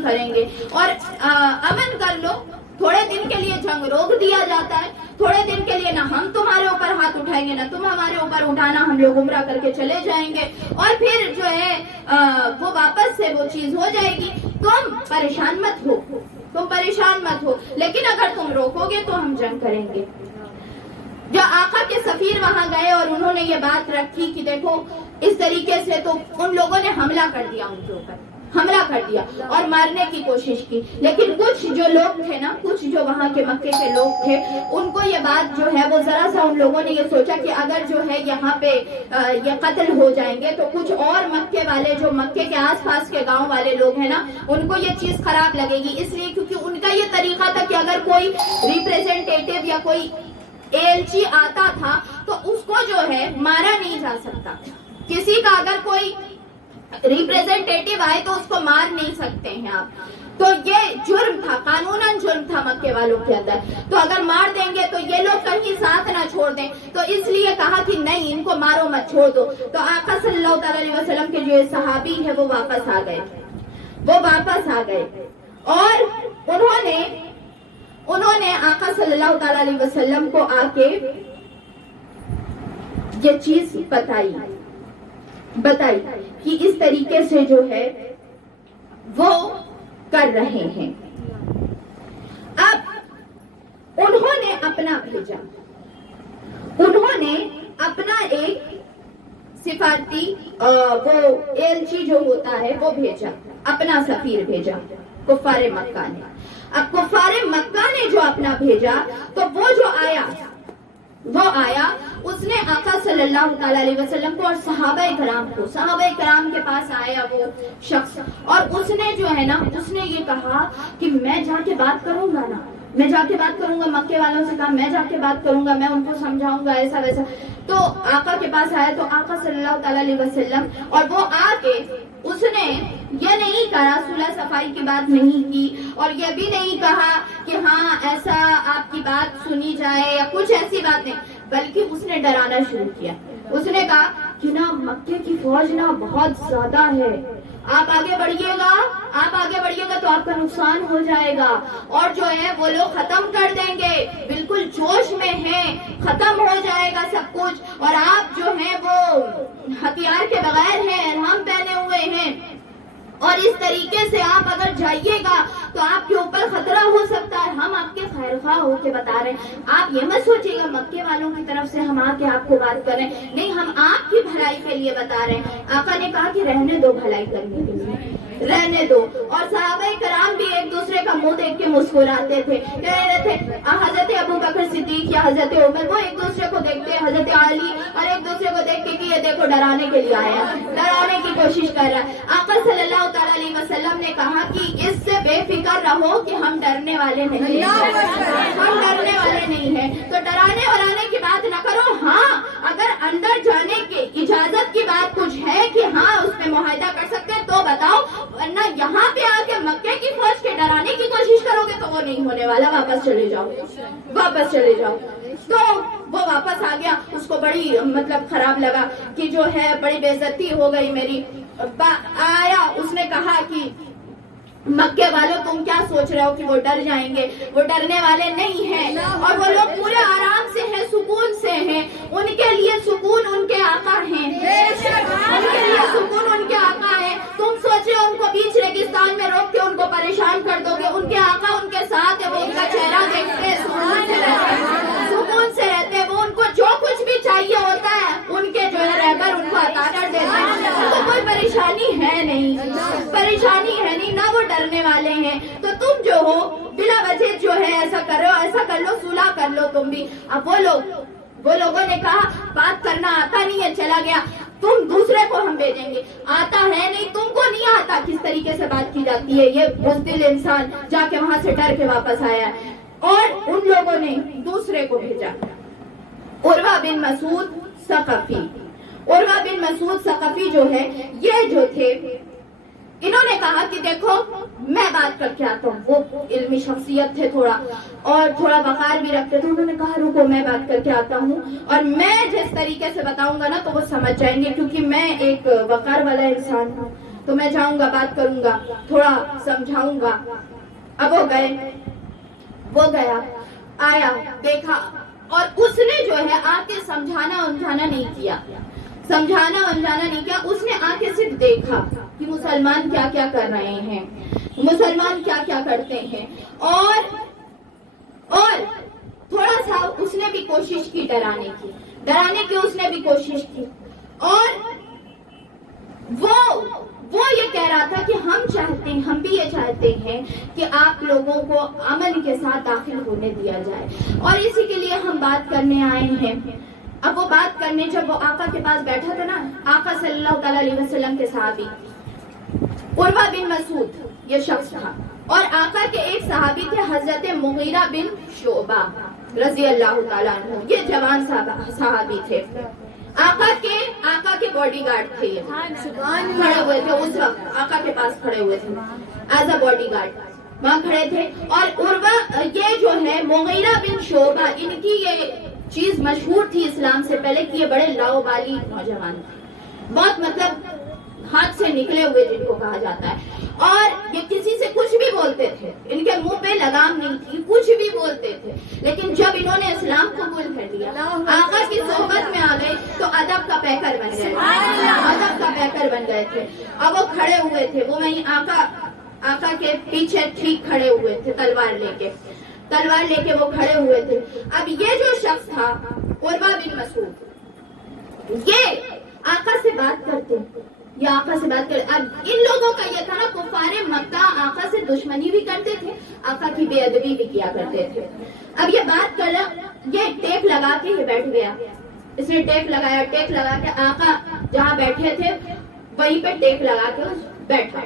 کریں گے اور امن کر لو. تھوڑے دن کے لیے جنگ روک دیا جاتا ہے, تھوڑے دن کے لیے نہ ہم تمہارے اوپر ہاتھ اٹھائیں گے نہ تم ہمارے اوپر اٹھانا, ہم لوگ عمرہ کر کے چلے جائیں گے اور پھر جو ہے وہ واپس سے وہ چیز ہو جائے گی. تم پریشان مت ہو, لیکن اگر تم روکو گے تو ہم جنگ کریں گے. جو آقا کے سفیر وہاں گئے اور انہوں نے یہ بات رکھی کہ دیکھو اس طریقے سے, تو ان لوگوں نے حملہ کر دیا اور مارنے کی کوشش کی. لیکن کچھ جو لوگ تھے نا, کچھ جو وہاں کے مکے کے لوگ تھے, ان کو یہ بات جو ہے وہ ذرا سا ان لوگوں نے یہ سوچا کہ اگر جو ہے یہاں پہ یہ قتل ہو جائیں گے تو کچھ اور مکے والے, جو مکے کے آس پاس کے گاؤں والے لوگ ہیں نا, ان کو یہ چیز خراب لگے گی. اس لیے کیونکہ ان کا یہ طریقہ تھا کہ اگر کوئی ریپریزنٹیٹیو یا کوئی ایلچی آتا تھا تو اس کو جو ہے مارا نہیں جا سکتا. کسی کا اگر کوئی ریپریزنٹیٹیو آئے تو اس کو مار نہیں سکتے ہیں آپ. تو یہ جرم تھا, قانوناً جرم تھا مکے والوں کے اندر. تو اگر مار دیں گے تو یہ لوگ کہیں ساتھ نہ چھوڑ دیں, تو اس لیے کہا کہ نہیں, ان کو مارو مت, چھوڑ دو. تو آقا صلی اللہ تعالی علیہ وسلم کے جو صحابی ہے وہ واپس آ گئے اور انہوں نے آقا صلی اللہ تعالی علیہ وسلم کو آ کے یہ چیز بتائی کہ اس طریقے سے جو ہے وہ کر رہے ہیں. اب انہوں نے اپنا ایک سفارتی وہ ایلچی جو ہوتا ہے وہ بھیجا, اپنا سفیر بھیجا کفار مکہ نے. اب کفار مکہ نے جو اپنا بھیجا تو وہ آیا, اس نے آقا صلی اللہ تعالی علیہ وسلم کو اور صحابہ کرام کے پاس آیا وہ شخص, اور اس نے جو ہے نا, اس نے یہ کہا کہ میں جا کے بات کروں گا, مکے والوں سے کہا میں جا کے بات کروں گا, میں ان کو سمجھاؤں گا ایسا ویسا. تو آقا کے پاس آیا تو آقا صلی اللہ تعالی علیہ وسلم, اور وہ آ کے اس نے یہ نہیں کہا, صلح صفائی کی بات نہیں کی, اور یہ بھی نہیں کہا کہ ہاں ایسا آپ کی بات سنی جائے یا کچھ ایسی بات نہیں, بلکہ اس نے ڈرانا شروع کیا. اس نے کہا کہ نا مکے کی فوج نا بہت زیادہ ہے, آپ آگے بڑھیے گا تو آپ کا نقصان ہو جائے گا, اور جو ہے وہ لوگ ختم کر دیں گے, بالکل جوش میں ہیں, ختم ہو جائے گا سب کچھ, اور آپ جو ہیں وہ ہتھیار کے بغیر ہیں, احرام پہنے ہوئے ہیں, اور اس طریقے سے آپ اگر جائیے گا تو آپ کے اوپر خطرہ ہو سکتا ہے. ہم آپ کے خیر خواہ ہو کے بتا رہے ہیں, آپ یہ مت سوچیے گا مکے والوں کی طرف سے ہم آ کے آپ کو بات کر رہے ہیں, نہیں, ہم آپ کی بھلائی کے لیے بتا رہے ہیں. آقا نے کہا کہ رہنے دو, بھلائی کرنے کے لیے رہنے دو. اور صحابہ کرام بھی ایک دوسرے کا منہ دیکھ کے مسکراتے تھے, کہہ رہے تھے حضرت ابو بکر صدیق یا حضرت عمر, وہ ایک دوسرے کو دیکھتے, حضرت علی, اور ایک دوسرے کو دیکھ کے کہ یہ دیکھو ڈرانے کے لیے آیا, ڈرانے کی کوشش کر رہا ہے. آقا صلی اللہ تعالی علیہ وسلم نے کہا کہ اس سے بے فکر رہو کہ ہم ڈرنے والے نہیں ہیں, تو ڈرانے ورانے کی بات نہ کرو. ہاں, اگر اندر جانے کی اجازت کی بات کچھ ہے کہ ہاں اس میں معاہدہ کر سکتے ہیں تو بتاؤ, ورنہ یہاں پہ آ کے مکے کی فوج کے ڈرانے کی کوشش کرو گے تو وہ نہیں ہونے والا. واپس چلے جاؤ. تو وہ واپس آ گیا, اس کو بڑی خراب لگا کہ جو ہے بڑی بے عزتی ہو گئی میری. آیا, اس نے کہا کہ مکے والوں تم کیا سوچ رہے ہو کہ وہ ڈر جائیں گے, وہ ڈرنے والے نہیں ہیں, اور وہ لوگ پورے آرام سے ہیں, سکون سے ہیں. ان کے لیے سکون ان کے آقا ہیں, تم سوچ رہے ہو ان کو بیچ ریگستان میں روک کے ان کو پریشان کر دو گے, ان کے آقا ان کے ساتھ ہے, وہ ان کا چہرہ دیکھتے سکون سے رہتے, وہ ان کو جو کچھ بھی چاہیے ہوتا ہے ان کے جو ہے رہبر ان کو عطا کر دیتے ہیں. تو کوئی پریشانی ہے نہیں, نہ وہ ڈرنے والے ہیں. تو تم جو ہو بلا وجہ جو ہے ایسا کر لو, صلح کر لو تم بھی. اب وہ لوگوں نے کہا بات کرنا آتا نہیں ہے, چلا گیا, تم دوسرے کو ہم بھیجیں گے. آتا ہے نہیں, تم کو نہیں آتا کس طریقے سے بات کی جاتی ہے. یہ بزدل انسان جا کے وہاں سے ڈر کے واپس آیا ہے, اور ان لوگوں نے دوسرے کو بھیجا, عروہ بن مسعود ثقفی جو ہے, یہ جو تھے انہوں نے کہا کہ دیکھو میں بات کر کے آتا ہوں. وہ علمی شخصیت تھے تھوڑا اور تھوڑا وقار بھی رکھتے تھے. انہوں نے کہا رکو میں بات کر کے آتا ہوں اور میں جس طریقے سے بتاؤں گا نا تو وہ سمجھ جائیں گے کیونکہ میں ایک وقار والا انسان ہوں. تو میں جاؤں گا بات کروں گا تھوڑا سمجھاؤں گا. اب وہ گیا آیا دیکھا اور اس نے جو ہے آ کے سمجھانا نہیں کیا. اس نے آ کے صرف دیکھا کہ مسلمان کیا کیا کر رہے ہیں, مسلمان کیا کیا کرتے ہیں, اور تھوڑا سا اس نے بھی کوشش کی ڈرانے کی اس نے بھی کوشش کی. اور وہ یہ کہہ رہا تھا کہ ہم بھی یہ چاہتے ہیں کہ آپ لوگوں کو امن کے ساتھ داخل ہونے دیا جائے اور اسی کے لیے ہم بات کرنے آئے ہیں. اب وہ بات کرنے جب وہ آقا کے پاس بیٹھا تھا نا, آقا صلی اللہ تعالی علیہ وسلم کے صحابی عروہ بن مسعود یہ شخص تھا اور آقا کے ایک صحابی تھے حضرت مغیرہ بن شعبہ رضی اللہ تعالیٰ عنہ. یہ جوان صحابی تھے. آقا کے باڈی گارڈ تھے. یہ کھڑے ہوئے تھے اس وقت آقا کے پاس کھڑے ہوئے تھے ایز اے باڈی گارڈ وہاں کھڑے تھے. اور عروہ یہ جو ہے مغیرہ بن شعبہ ان کی یہ چیز مشہور تھی اسلام سے پہلے کہ یہ بڑے لاؤبالی نوجوان تھے, بہت مطلب ہاتھ سے نکلے ہوئے جن کو کہا جاتا ہے. اور یہ کسی سے کچھ بھی بولتے تھے, ان کے منہ پہ لگام نہیں تھی, کچھ بھی بولتے تھے. لیکن جب انہوں نے اسلام قبول کر لیا, آقا کی صحبت میں آ گئے تو ادب کا پیکر بن گئے تھے. اب وہ کھڑے ہوئے تھے, وہ وہیں آقا کے پیچھے ٹھیک کھڑے ہوئے تھے تلوار لے کے وہ کھڑے ہوئے تھے. اب یہ جو شخص تھا عروہ بن مسعود یہ آقا سے بات کرتے. اب ان لوگوں کا یہ تھا نا کفار مکہ آقا سے دشمنی بھی کرتے تھے, آقا کی بے ادبی بھی کیا کرتے تھے. اب یہ بات کر یہ ٹیک لگا کے یہ بیٹھ گیا. اس نے ٹیک لگا کے آقا جہاں بیٹھے تھے وہیں پہ ٹیک لگا کے بیٹھا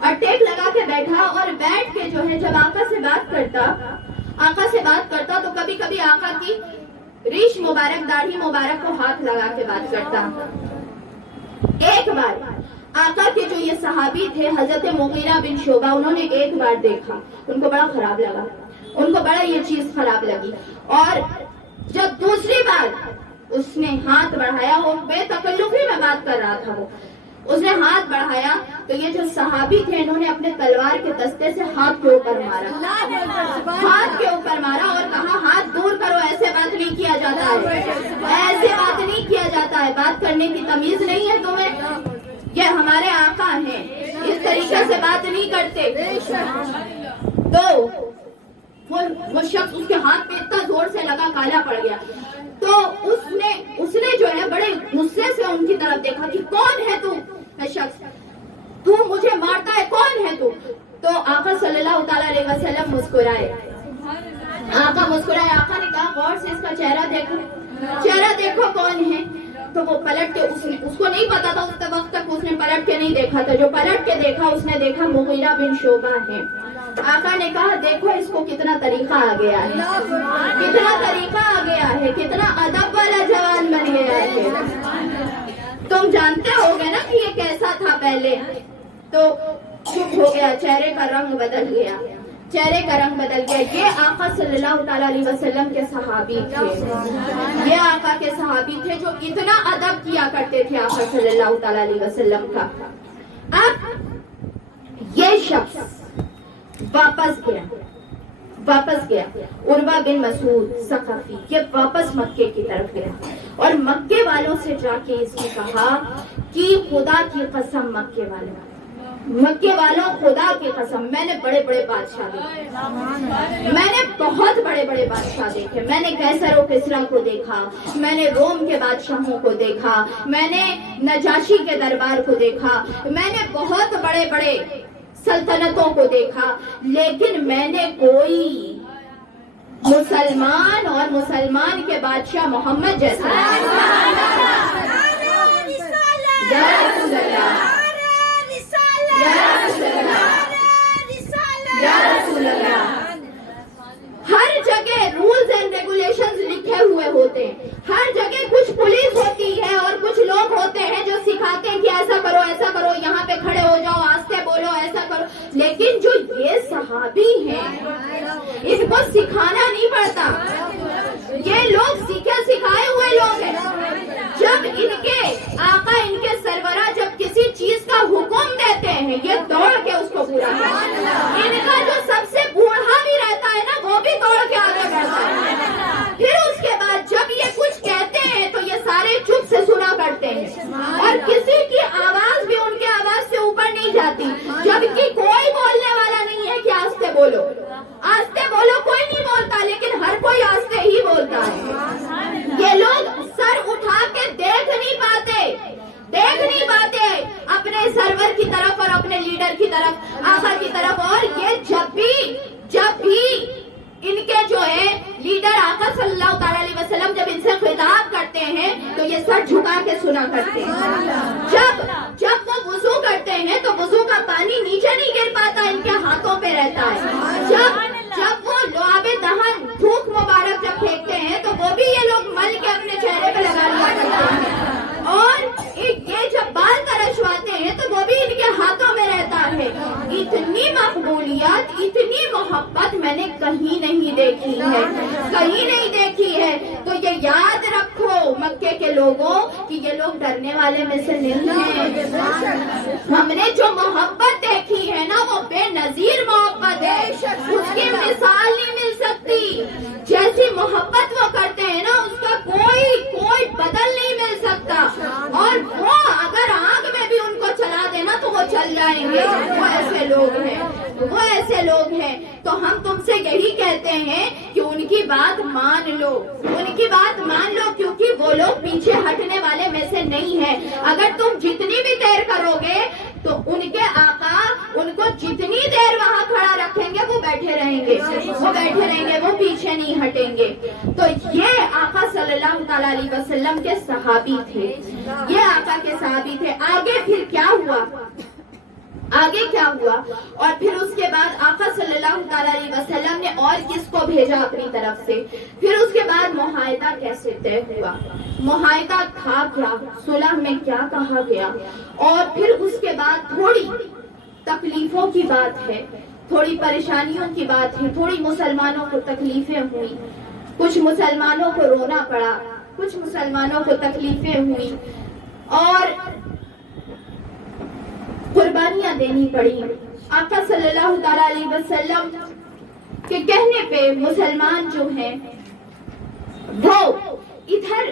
اور ٹیک لگا کے بیٹھا اور بیٹھ کے جو ہے جب آقا سے بات کرتا تو کبھی کبھی آقا کی ریش مبارک داڑھی مبارک کو ہاتھ لگا کے بات کرتا. ایک بار آقا کے جو یہ صحابی تھے حضرت مغیرہ بن شعبہ انہوں نے ایک بار دیکھا, ان کو بڑا خراب لگا, ان کو بڑا یہ چیز خراب لگی. اور جب دوسری بار اس نے ہاتھ بڑھایا, وہ بے تکلفی میں بات کر رہا تھا, اس نے ہاتھ بڑھایا تو یہ جو صحابی تھے انہوں نے اپنے تلوار کے دستے سے ہاتھ کے اوپر مارا اور کہا ہاتھ دور کرو, ایسے بات نہیں کیا جاتا ہے, بات کرنے کی تمیز نہیں ہے تمہیں, یہ ہمارے آقا ہیں, اس طریقے سے بات نہیں کرتے. تو وہ شخص اس کے ہاتھ پہ اتنا زور سے لگا کالا پڑ گیا. تو اس نے جو ہے بڑے غصے سے ان کی طرف دیکھا کہ کون ہے تو شخص, تو مجھے مارتا ہے, کون ہے تو آقا صلی اللہ تعالیٰ علیہ وسلم مسکرائے. آقا نے کہا غور سے اس کا چہرہ دیکھو کون ہے. تو وہ پلٹ کے اس کو نہیں پتا تھا اس وقت تک, اس نے پلٹ کے نہیں دیکھا تھا. جو پلٹ کے دیکھا اس نے دیکھا مغیرہ بن شعبہ ہے. آقا نے کہا دیکھو اس کو کتنا طریقہ آ گیا ہے, کتنا ادب والا جوان بن گیا ہے. تم جانتے ہو گے نا کہ یہ کیسا تھا پہلے. تو چپ ہو گیا, چہرے کا رنگ بدل گیا. یہ آقا صلی اللہ تعالیٰ علیہ وسلم کے صحابی تھے, جو اتنا ادب کیا کرتے تھے آقا صلی اللہ تعالیٰ علیہ وسلم کا. اب یہ شخص واپس گیا عروہ بن مسعود ثقفی, یہ واپس مکے کی طرف گیا اور مکے والوں سے جا کے اس نے کہا کہ خدا کی قسم مکے والوں خدا کی قسم میں نے بڑے بڑے بادشاہ دیکھے, میں نے بہت بڑے بڑے بادشاہ دیکھے. میں نے کیسر و کسریٰ کو دیکھا, میں نے روم کے بادشاہوں کو دیکھا, میں نے نجاشی کے دربار کو دیکھا, میں نے بہت بڑے بڑے سلطنتوں کو دیکھا, لیکن میں نے کوئی مسلمان کے بادشاہ محمد جیسا ہر جگہ رولز اینڈ ریگولیشنز لکھے ہوئے ہوتے ہیں, ہر جگہ کچھ پولیس ہوتی ہے اور کچھ لوگ ہوتے ہیں جو سکھاتے ہیں کہ ایسا کرو, یہاں پہ کھڑے ہو جاؤ, آستے بولو, ہیں یہ دوڑ کے اس کو پورا کرتے ہیں. ان کا جو سب سے بوڑھا بھی رہتا ہے نا وہ بھی دوڑ کے آگے بڑھتا ہے. پھر اس کے بعد جب یہ کچھ کہتے ہیں تو یہ سارے چپ سے سنا کرتے ہیں اور کسی کی آواز بھی ان کی آواز سے اوپر نہیں جاتی, جبکہ کوئی بولنے والا نہیں ہے کہ آستے بولو آستے بولو, کوئی نہیں بولتا, لیکن ہر کوئی آستے ہی بولتا ہے. یہ لوگ سر اٹھا کے دیکھ نہیں پاتے اپنے سرور کی طرف اور اپنے لیڈر کی طرف, آقا کی طرف. اور یہ جب بھی ان کے جو ہے لیڈر آقا صلی اللہ تعالی علیہ وسلم جب ان سے خطاب کرتے ہیں تو یہ سر جھکا کے سنا کرتے ہیں. جب وہ وضو کرتے ہیں تو وضو کا پانی نیچے نہیں گر پاتا, ان کے ہاتھوں پہ رہتا ہے. جب وہ لعاب دہن تھوک مبارک جب پھینکتے ہیں تو وہ بھی یہ لوگ مل کے اپنے چہرے پہ لگا لیا کرتے ہیں. اور یہ جب بال ترشواتے ہیں تو وہ بھی ان کے ہاتھوں میں رہتا ہے. اتنی مقبولیت, اتنی محبت میں نے کہیں نہیں دیکھی ہے. تو یہ یاد رکھو مکے کے لوگوں کہ یہ لوگ ڈرنے والے میں سے نہیں ہیں. ہم نے جو محبت دیکھی ہے نا وہ بے نظیر محبت ہے, اس کی مثال نہیں مل سکتی. جیسی محبت وہ کرتے ہیں نا اس کا کوئی بدل نہیں مل سکتا. اور وہ اگر آگ میں بھی ان کو چلا دینا تو وہ چل جائیں گے. وہ ایسے لوگ ہیں. تو ہم تم سے یہی کہتے ہیں کہ ان کی بات مان لو, کیونکہ وہ لوگ پیچھے ہٹنے والے میں سے نہیں ہیں. اگر تم جتنی بھی دیر کرو گے تو ان کے آقا ان کو جتنی دیر وہاں کھڑا رکھیں گے وہ بیٹھے رہیں گے, وہ پیچھے نہیں ہٹیں گے. تو یہ آقا صلی اللہ تعالی علیہ وسلم کے صحابی تھے, یہ آقا کے صحابی تھے. آگے پھر کیا ہوا اور پھر اس کے بعد آقا صلی اللہ تعالی علیہ وسلم نے اور کس کو بھیجا اپنی طرف سے. پھر اس کے بعد معاہدہ کیسے طے ہوا, معاہدہ تھا کیا, صلح میں کیا کہا گیا. اور پھر اس کے بعد تھوڑی تکلیفوں کی بات ہے, تھوڑی پریشانیوں کی بات ہے. تھوڑی مسلمانوں کو تکلیفیں ہوئی, کچھ مسلمانوں کو رونا پڑا, کچھ مسلمانوں کو تکلیفیں ہوئی اور قربانیاں دینی پڑی. آقا صلی اللہ تعالی علیہ وسلم کے کہنے پہ مسلمان جو ہیں وہ ادھر,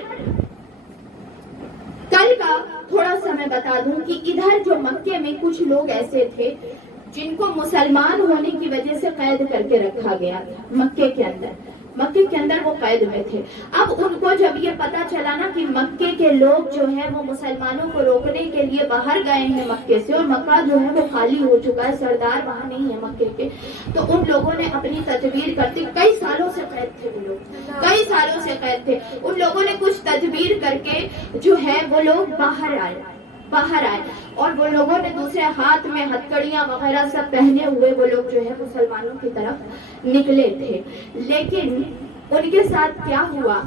کل کا تھوڑا سا میں بتا دوں کہ ادھر جو مکے میں کچھ لوگ ایسے تھے جن کو مسلمان ہونے کی وجہ سے قید کر کے رکھا گیا تھا. مکے کے اندر وہ قید میں تھے. اب ان کو جب یہ پتا چلا نا کہ مکے کے لوگ جو ہیں وہ مسلمانوں کو روکنے کے لیے باہر گئے ہیں مکے سے, اور مکہ جو ہے وہ خالی ہو چکا ہے, سردار وہاں نہیں ہے مکے کے, تو ان لوگوں نے اپنی تدبیر کرتے, کئی سالوں سے قید تھے. ان لوگوں نے کچھ تدبیر کر کے جو ہے وہ لوگ باہر آئے اور وہ لوگوں نے دوسرے ہاتھ میں ہتھکڑیاں وغیرہ سب پہنے ہوئے وہ لوگ جو ہے مسلمانوں کی طرف نکلے تھے. لیکن ان کے ساتھ کیا ہوا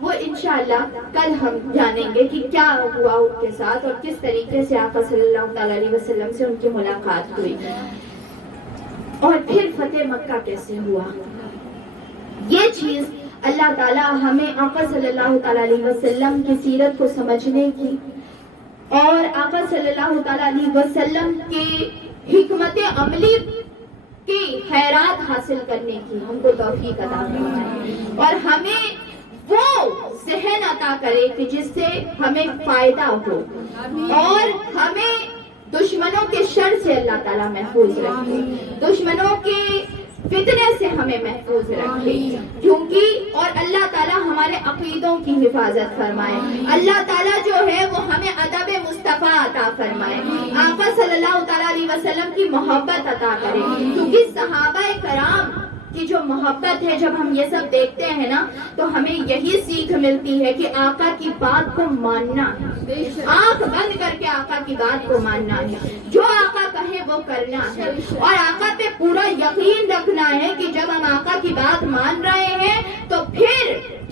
وہ انشاءاللہ کل ہم جانیں گے کہ کیا ہوا ان کے ساتھ اور کس طریقے سے آقا صلی اللہ تعالی علیہ وسلم سے ان کی ملاقات ہوئی. اور پھر فتح مکہ کیسے ہوا, یہ چیز اللہ تعالیٰ ہمیں آقا صلی اللہ تعالی علیہ وسلم کی سیرت کو سمجھنے کی اور آقا صلی اللہ تعالی علیہ وسلم کی حکمت عملی کی خیرات حاصل کرنے کی ہم کو توفیق عطا فرمائے, اور ہمیں وہ ذہن عطا کرے کہ جس سے ہمیں فائدہ ہو, اور ہمیں دشمنوں کے شر سے اللہ تعالیٰ محفوظ رکھے, دشمنوں کے فتنے سے ہمیں محفوظ رکھے. کیونکہ اور اللہ تعالیٰ ہمارے عقیدوں کی حفاظت فرمائے, اللہ تعالیٰ جو ہے وہ ہمیں ادب مصطفیٰ عطا فرمائے, آقا صلی اللہ تعالیٰ علیہ وسلم کی محبت عطا کرے. کیونکہ صحابہ کرام کی جو محبت ہے, جب ہم یہ سب دیکھتے ہیں نا تو ہمیں یہی سیکھ ملتی ہے کہ آقا کی بات کو ماننا ہے, آنکھ بند کر کے آقا کی بات کو ماننا ہے, جو آقا کہے وہ کرنا ہے, اور آقا پہ پورا یقین رکھنا ہے کہ جب ہم آقا کی بات مان رہے ہیں تو پھر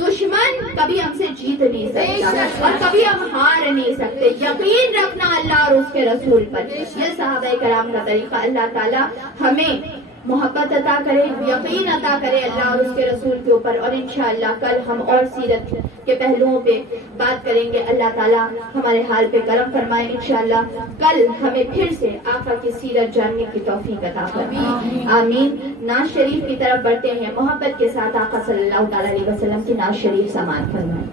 دشمن کبھی ہم سے جیت نہیں سکتا اور کبھی ہم ہار نہیں سکتے. یقین رکھنا اللہ اور اس کے رسول پر, یہ صحابہ کرام کا طریقہ. اللہ تعالیٰ ہمیں محبت عطا کرے، یقین عطا کرے اللہ اور اس کے رسول کے اوپر. اور انشاءاللہ کل ہم اور سیرت کے پہلوؤں پہ بات کریں گے. اللہ تعالیٰ ہمارے حال پہ کرم فرمائے. انشاءاللہ کل ہمیں پھر سے آقا کی سیرت جاننے کی توفیق عطا فرمائے. آمین. نعت شریف کی طرف بڑھتے ہیں. محبت کے ساتھ آقا صلی اللہ تعالیٰ علیہ وسلم کی نعت شریف سماعت فرمائیں.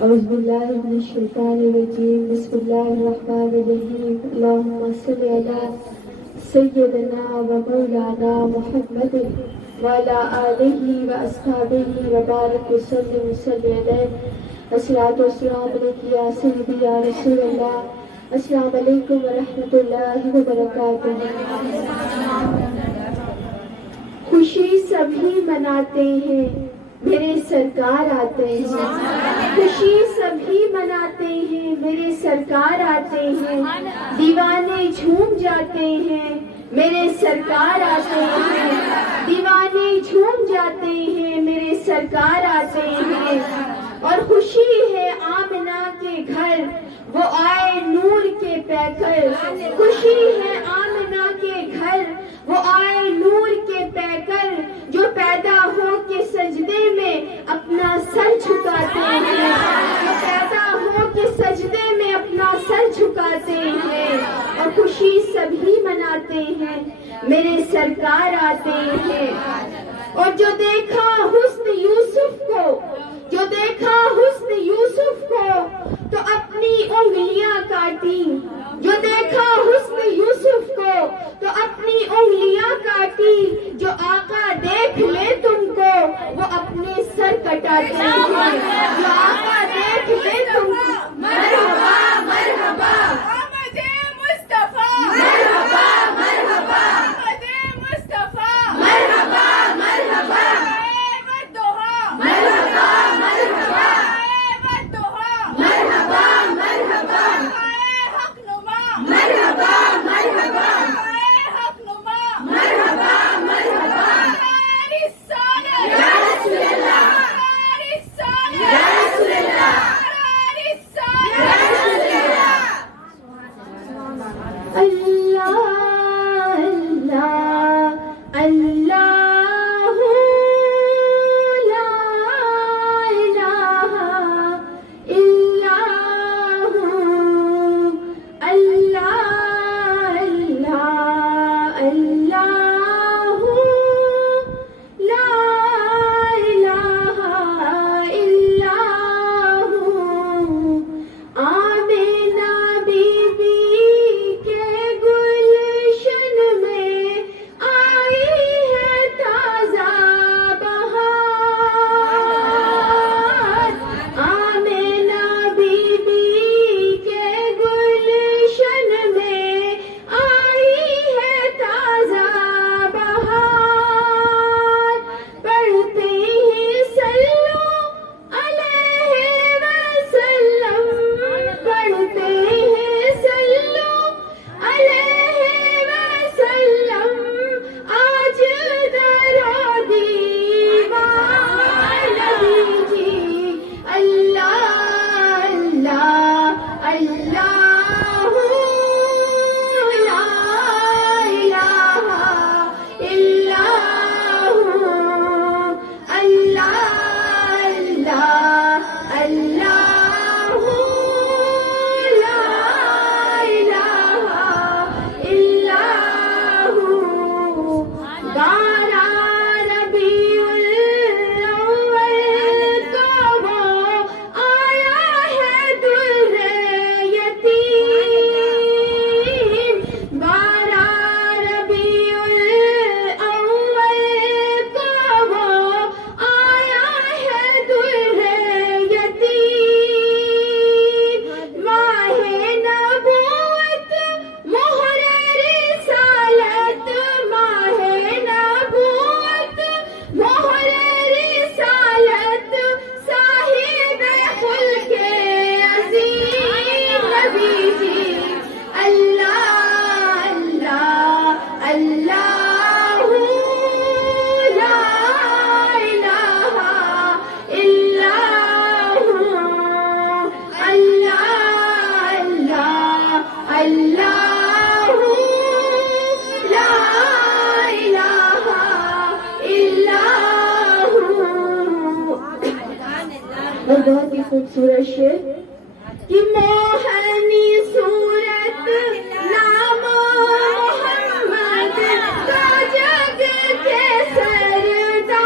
اعوذ باللہ من الشیطان الرجیم. بسم اللہ الرحمن الرحیم. اللہم صل علی سیدنا و مولانا محمد وعلی آلہ و اصحابہ وبارک وسلم صلی علیہ. الصلاۃ والسلام علیک یا سیدی یا رسول اللہ. السلام علیکم ورحمۃ اللہ وبرکاتہ. خوشی سبھی مناتے ہیں میرے سرکار آتے ہیں. خوشی سبھی مناتے ہیں میرے سرکار آتے ہیں. دیوانے جھوم جاتے ہیں میرے سرکار آتے ہیں. دیوانے جھوم جاتے ہیں میرے سرکار آتے ہیں. اور خوشی ہے آمنہ کے گھر وہ آئے نور کے پیکر. خوشی ہے آمنہ کے گھر وہ آئے نور کے پیکر. جو پیدا ہو کے سجدے میں اپنا سر جھکاتے ہیں. جو پیدا ہو کے سجدے میں اپنا سر جھکاتے ہیں. اور خوشی سبھی مناتے ہیں میرے سرکار آتے ہیں. اور جو دیکھا حسن یوسف کو، جو دیکھا حسن یوسف کو تو اپنی انگلیاں کاٹی. جو دیکھا حسن یوسف کو تو اپنی انگلیاں کاٹی. جو آقا دیکھ لے تم کو وہ اپنے سر کٹاتے ہیں. جو آقا دیکھ لے تم کو مرحبا مرحبا احمد مصطفیٰ، مرحبا مرحبا احمد مصطفیٰ، مرحبا مرحبا مرحبا مرحبا مرحبا مرحبا مرحبا مرحبا مرحبا مرحبا. یا رسول اللہ، یا رسول اللہ. اور بہت ہی خوبصورت شعر کہ موہنی صورت نام محمد تو جگ کے سردار،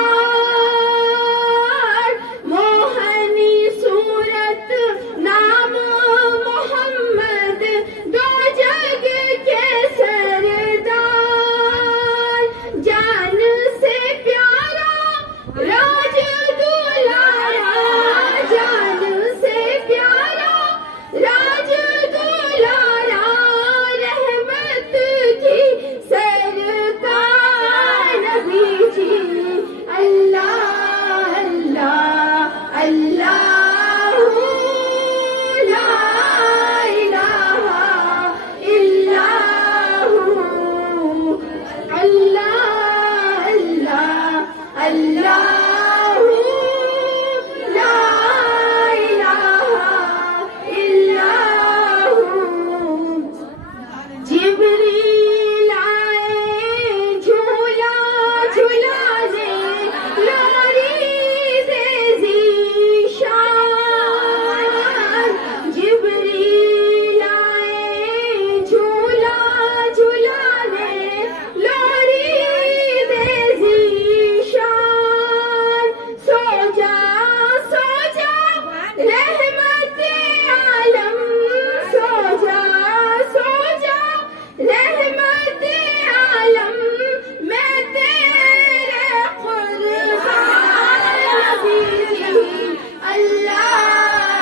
موہنی صورت نام محمد دو جگ کے سردار، جان سے پیارا راج دلارا، جان سے پیارا راج دلارا، رحمت کی سرکار نبی جی، اللہ اللہ اللہ لا الہ الا ہو، اللہ اللہ اللہ لا الہ الا ہو، جبریل آئے جھولا جھلانے، لوری دے ذیشان، جبریل آئے جھولا جھلانے، لوری دے ذیشان، سو جا رحمت عالم، سو جا رحمت عالم، میں تیرے قربان نبی جی، اللہ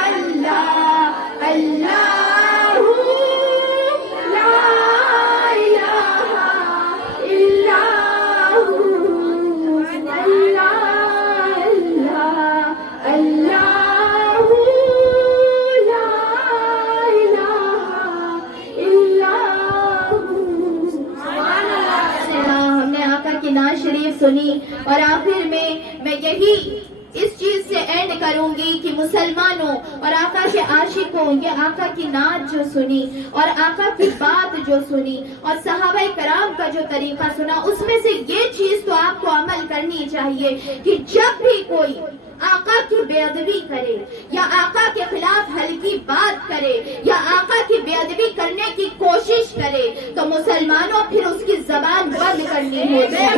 اللہ اللہ لا الہ الا ہو، اللہ اللہ اللہ لا الہ الا ہو۔ ہم نے آقا کی نعت شریف سنی، اور آخر میں یہی اس چیز سے اینڈ کروں گی کہ مسلمانوں اور آقا کے عاشقوں، یہ آقا کی نعت جو سنی اور آقا کی بات جو سنی اور صحابہ کرام کا جو طریقہ سنا، اس میں سے یہ چیز تو آپ کو عمل کرنی چاہیے کہ جب بھی کوئی آقا کی بے ادبی کرے یا آقا کے خلاف ہلکی بات کرے یا آقا کی بے ادبی کرنے کی کوشش کرے تو مسلمانوں پھر اس کی زبان بند کرنی ہوتی ہے،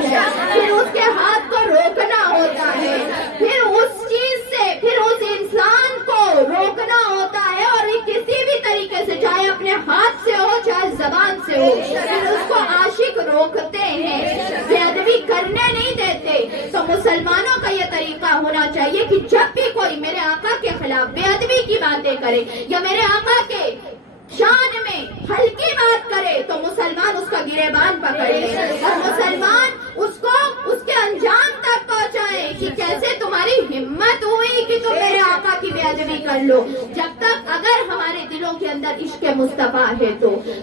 پھر اس کے ہاتھ کو روکنا ہوتا ہے، پھر اس چیز سے پھر اس انسان کو روکنا ہوتا ہے، اور کسی بھی طریقے سے چاہے اپنے ہاتھ سے ہو چاہے زبان سے ہو، پھر اس کو عاشق روکتے ہیں، بے ادبی کرنے نہیں دیتے۔ تو مسلمانوں کا یہ طریقہ ہونا چاہیے کہ جب بھی کوئی میرے آقا کے خلاف بے ادبی کی باتیں کرے یا میرے آقا کے شان میں ہلکی بات کرے تو مسلمان اس کا گریبان پکڑ لے اور مسلمان اس کو اس کے انجام تک پہنچائے کہ کیسے تمہاری ہمت ہوئی کہ تم میرے آقا کی بے ادبی کر لو۔ جب تک اگر ہمارے دلوں کے اندر عشق مصطفیٰ ہے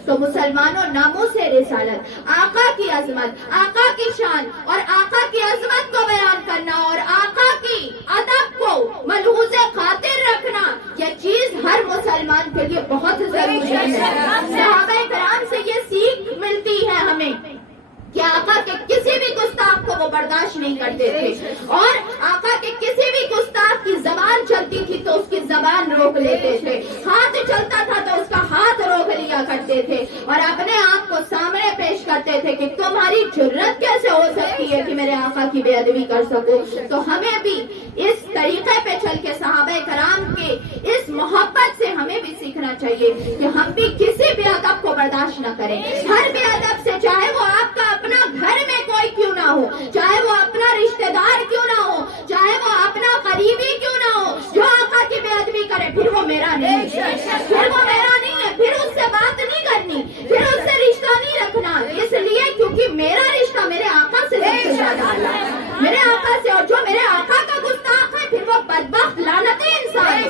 تو مسلمانوں ناموس رسالت، آقا کی عظمت، آقا کی شان اور آقا کی عظمت کو بیان کرنا اور آقا کی ادب کو ملحوظ خاطر رکھنا، یہ چیز ہر مسلمان کے لیے بہت ضروری ہے۔ صحابہ کرام سے یہ سیکھ ملتی ہے ہمیں کہ آقا کے کسی بھی گستاخ کو وہ برداشت نہیں کرتے تھے، اور آقا کے کسی بھی گستاخ کی زبان چلتی تھی تو اس کی زبان روک لیتے تھے، ہاتھ چلتا تھا تو اس کا ہاتھ روک لیا کرتے تھے، اور اپنے آپ کو سامنے پیش کرتے تھے کہ تمہاری جرت کیسے ہو سکتی ہے کہ میرے آقا کی بے ادبی کر سکو۔ تو ہمیں بھی اس طریقے پہ چل کے صحابہ کرام کے اس محبت سے ہمیں بھی سیکھنا چاہیے کہ ہم بھی کسی بے ادب کو برداشت نہ کریں، ہر بے ادب سے، چاہے وہ آپ کا اپنا گھر میں کوئی کیوں نہ ہو، چاہے وہ اپنا رشتہ دار کیوں نہ ہو، چاہے وہ اپنا قریبی کیوں نہ ہو، جو آقا کی بے ادبی کرے پھر وہ میرا نہیں ہے، پھر وہ میرا نہیں ہے، پھر اس سے بات نہیں کرنی، پھر اس سے رشتہ نہیں رکھنا، اس لیے کیونکہ میرا رشتہ میرے آقا سے سب سے زیادہ ہے، میرے آقا سے، اور جو میرے آقا کا گستاخ ہے پھر وہ بدبخت لعنتی انسان ہے،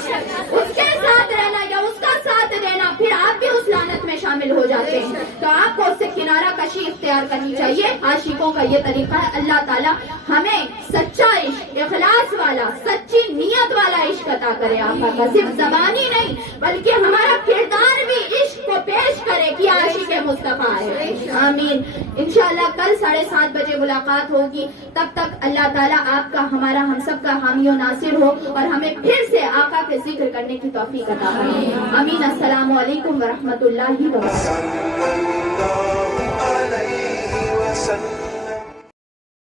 اس کے ساتھ رہنا یا اس کا ساتھ دینا پھر آپ بھی اس لعنت میں شامل ہو جاتے ہیں۔ تو آپ کو اس سے کنارہ کشی اختیار کرنی چاہیے۔ عاشقوں کا یہ طریقہ ہے۔ اللہ تعالیٰ ہمیں سچا عشق، اخلاص والا، سچی نیت والا عشق عطا کرے آقا کا، صرف زبانی نہیں بلکہ ہمارا کردار بھی عشق کو پیش کرے کہ عاشق مصطفیٰ ہے۔ آمین۔ آمین. انشاءاللہ کل 7:30 بجے ملاقات ہوگی. تب تک اللہ تعالیٰ آپ کا ہمارا ہم سب کا حامی و ناصر ہو اور ہمیں پھر سے آقا کے ذکر کرنے کی توفیق عطا فرمائے. آمین. السلام علیکم ورحمۃ اللہ وبرکاتہ.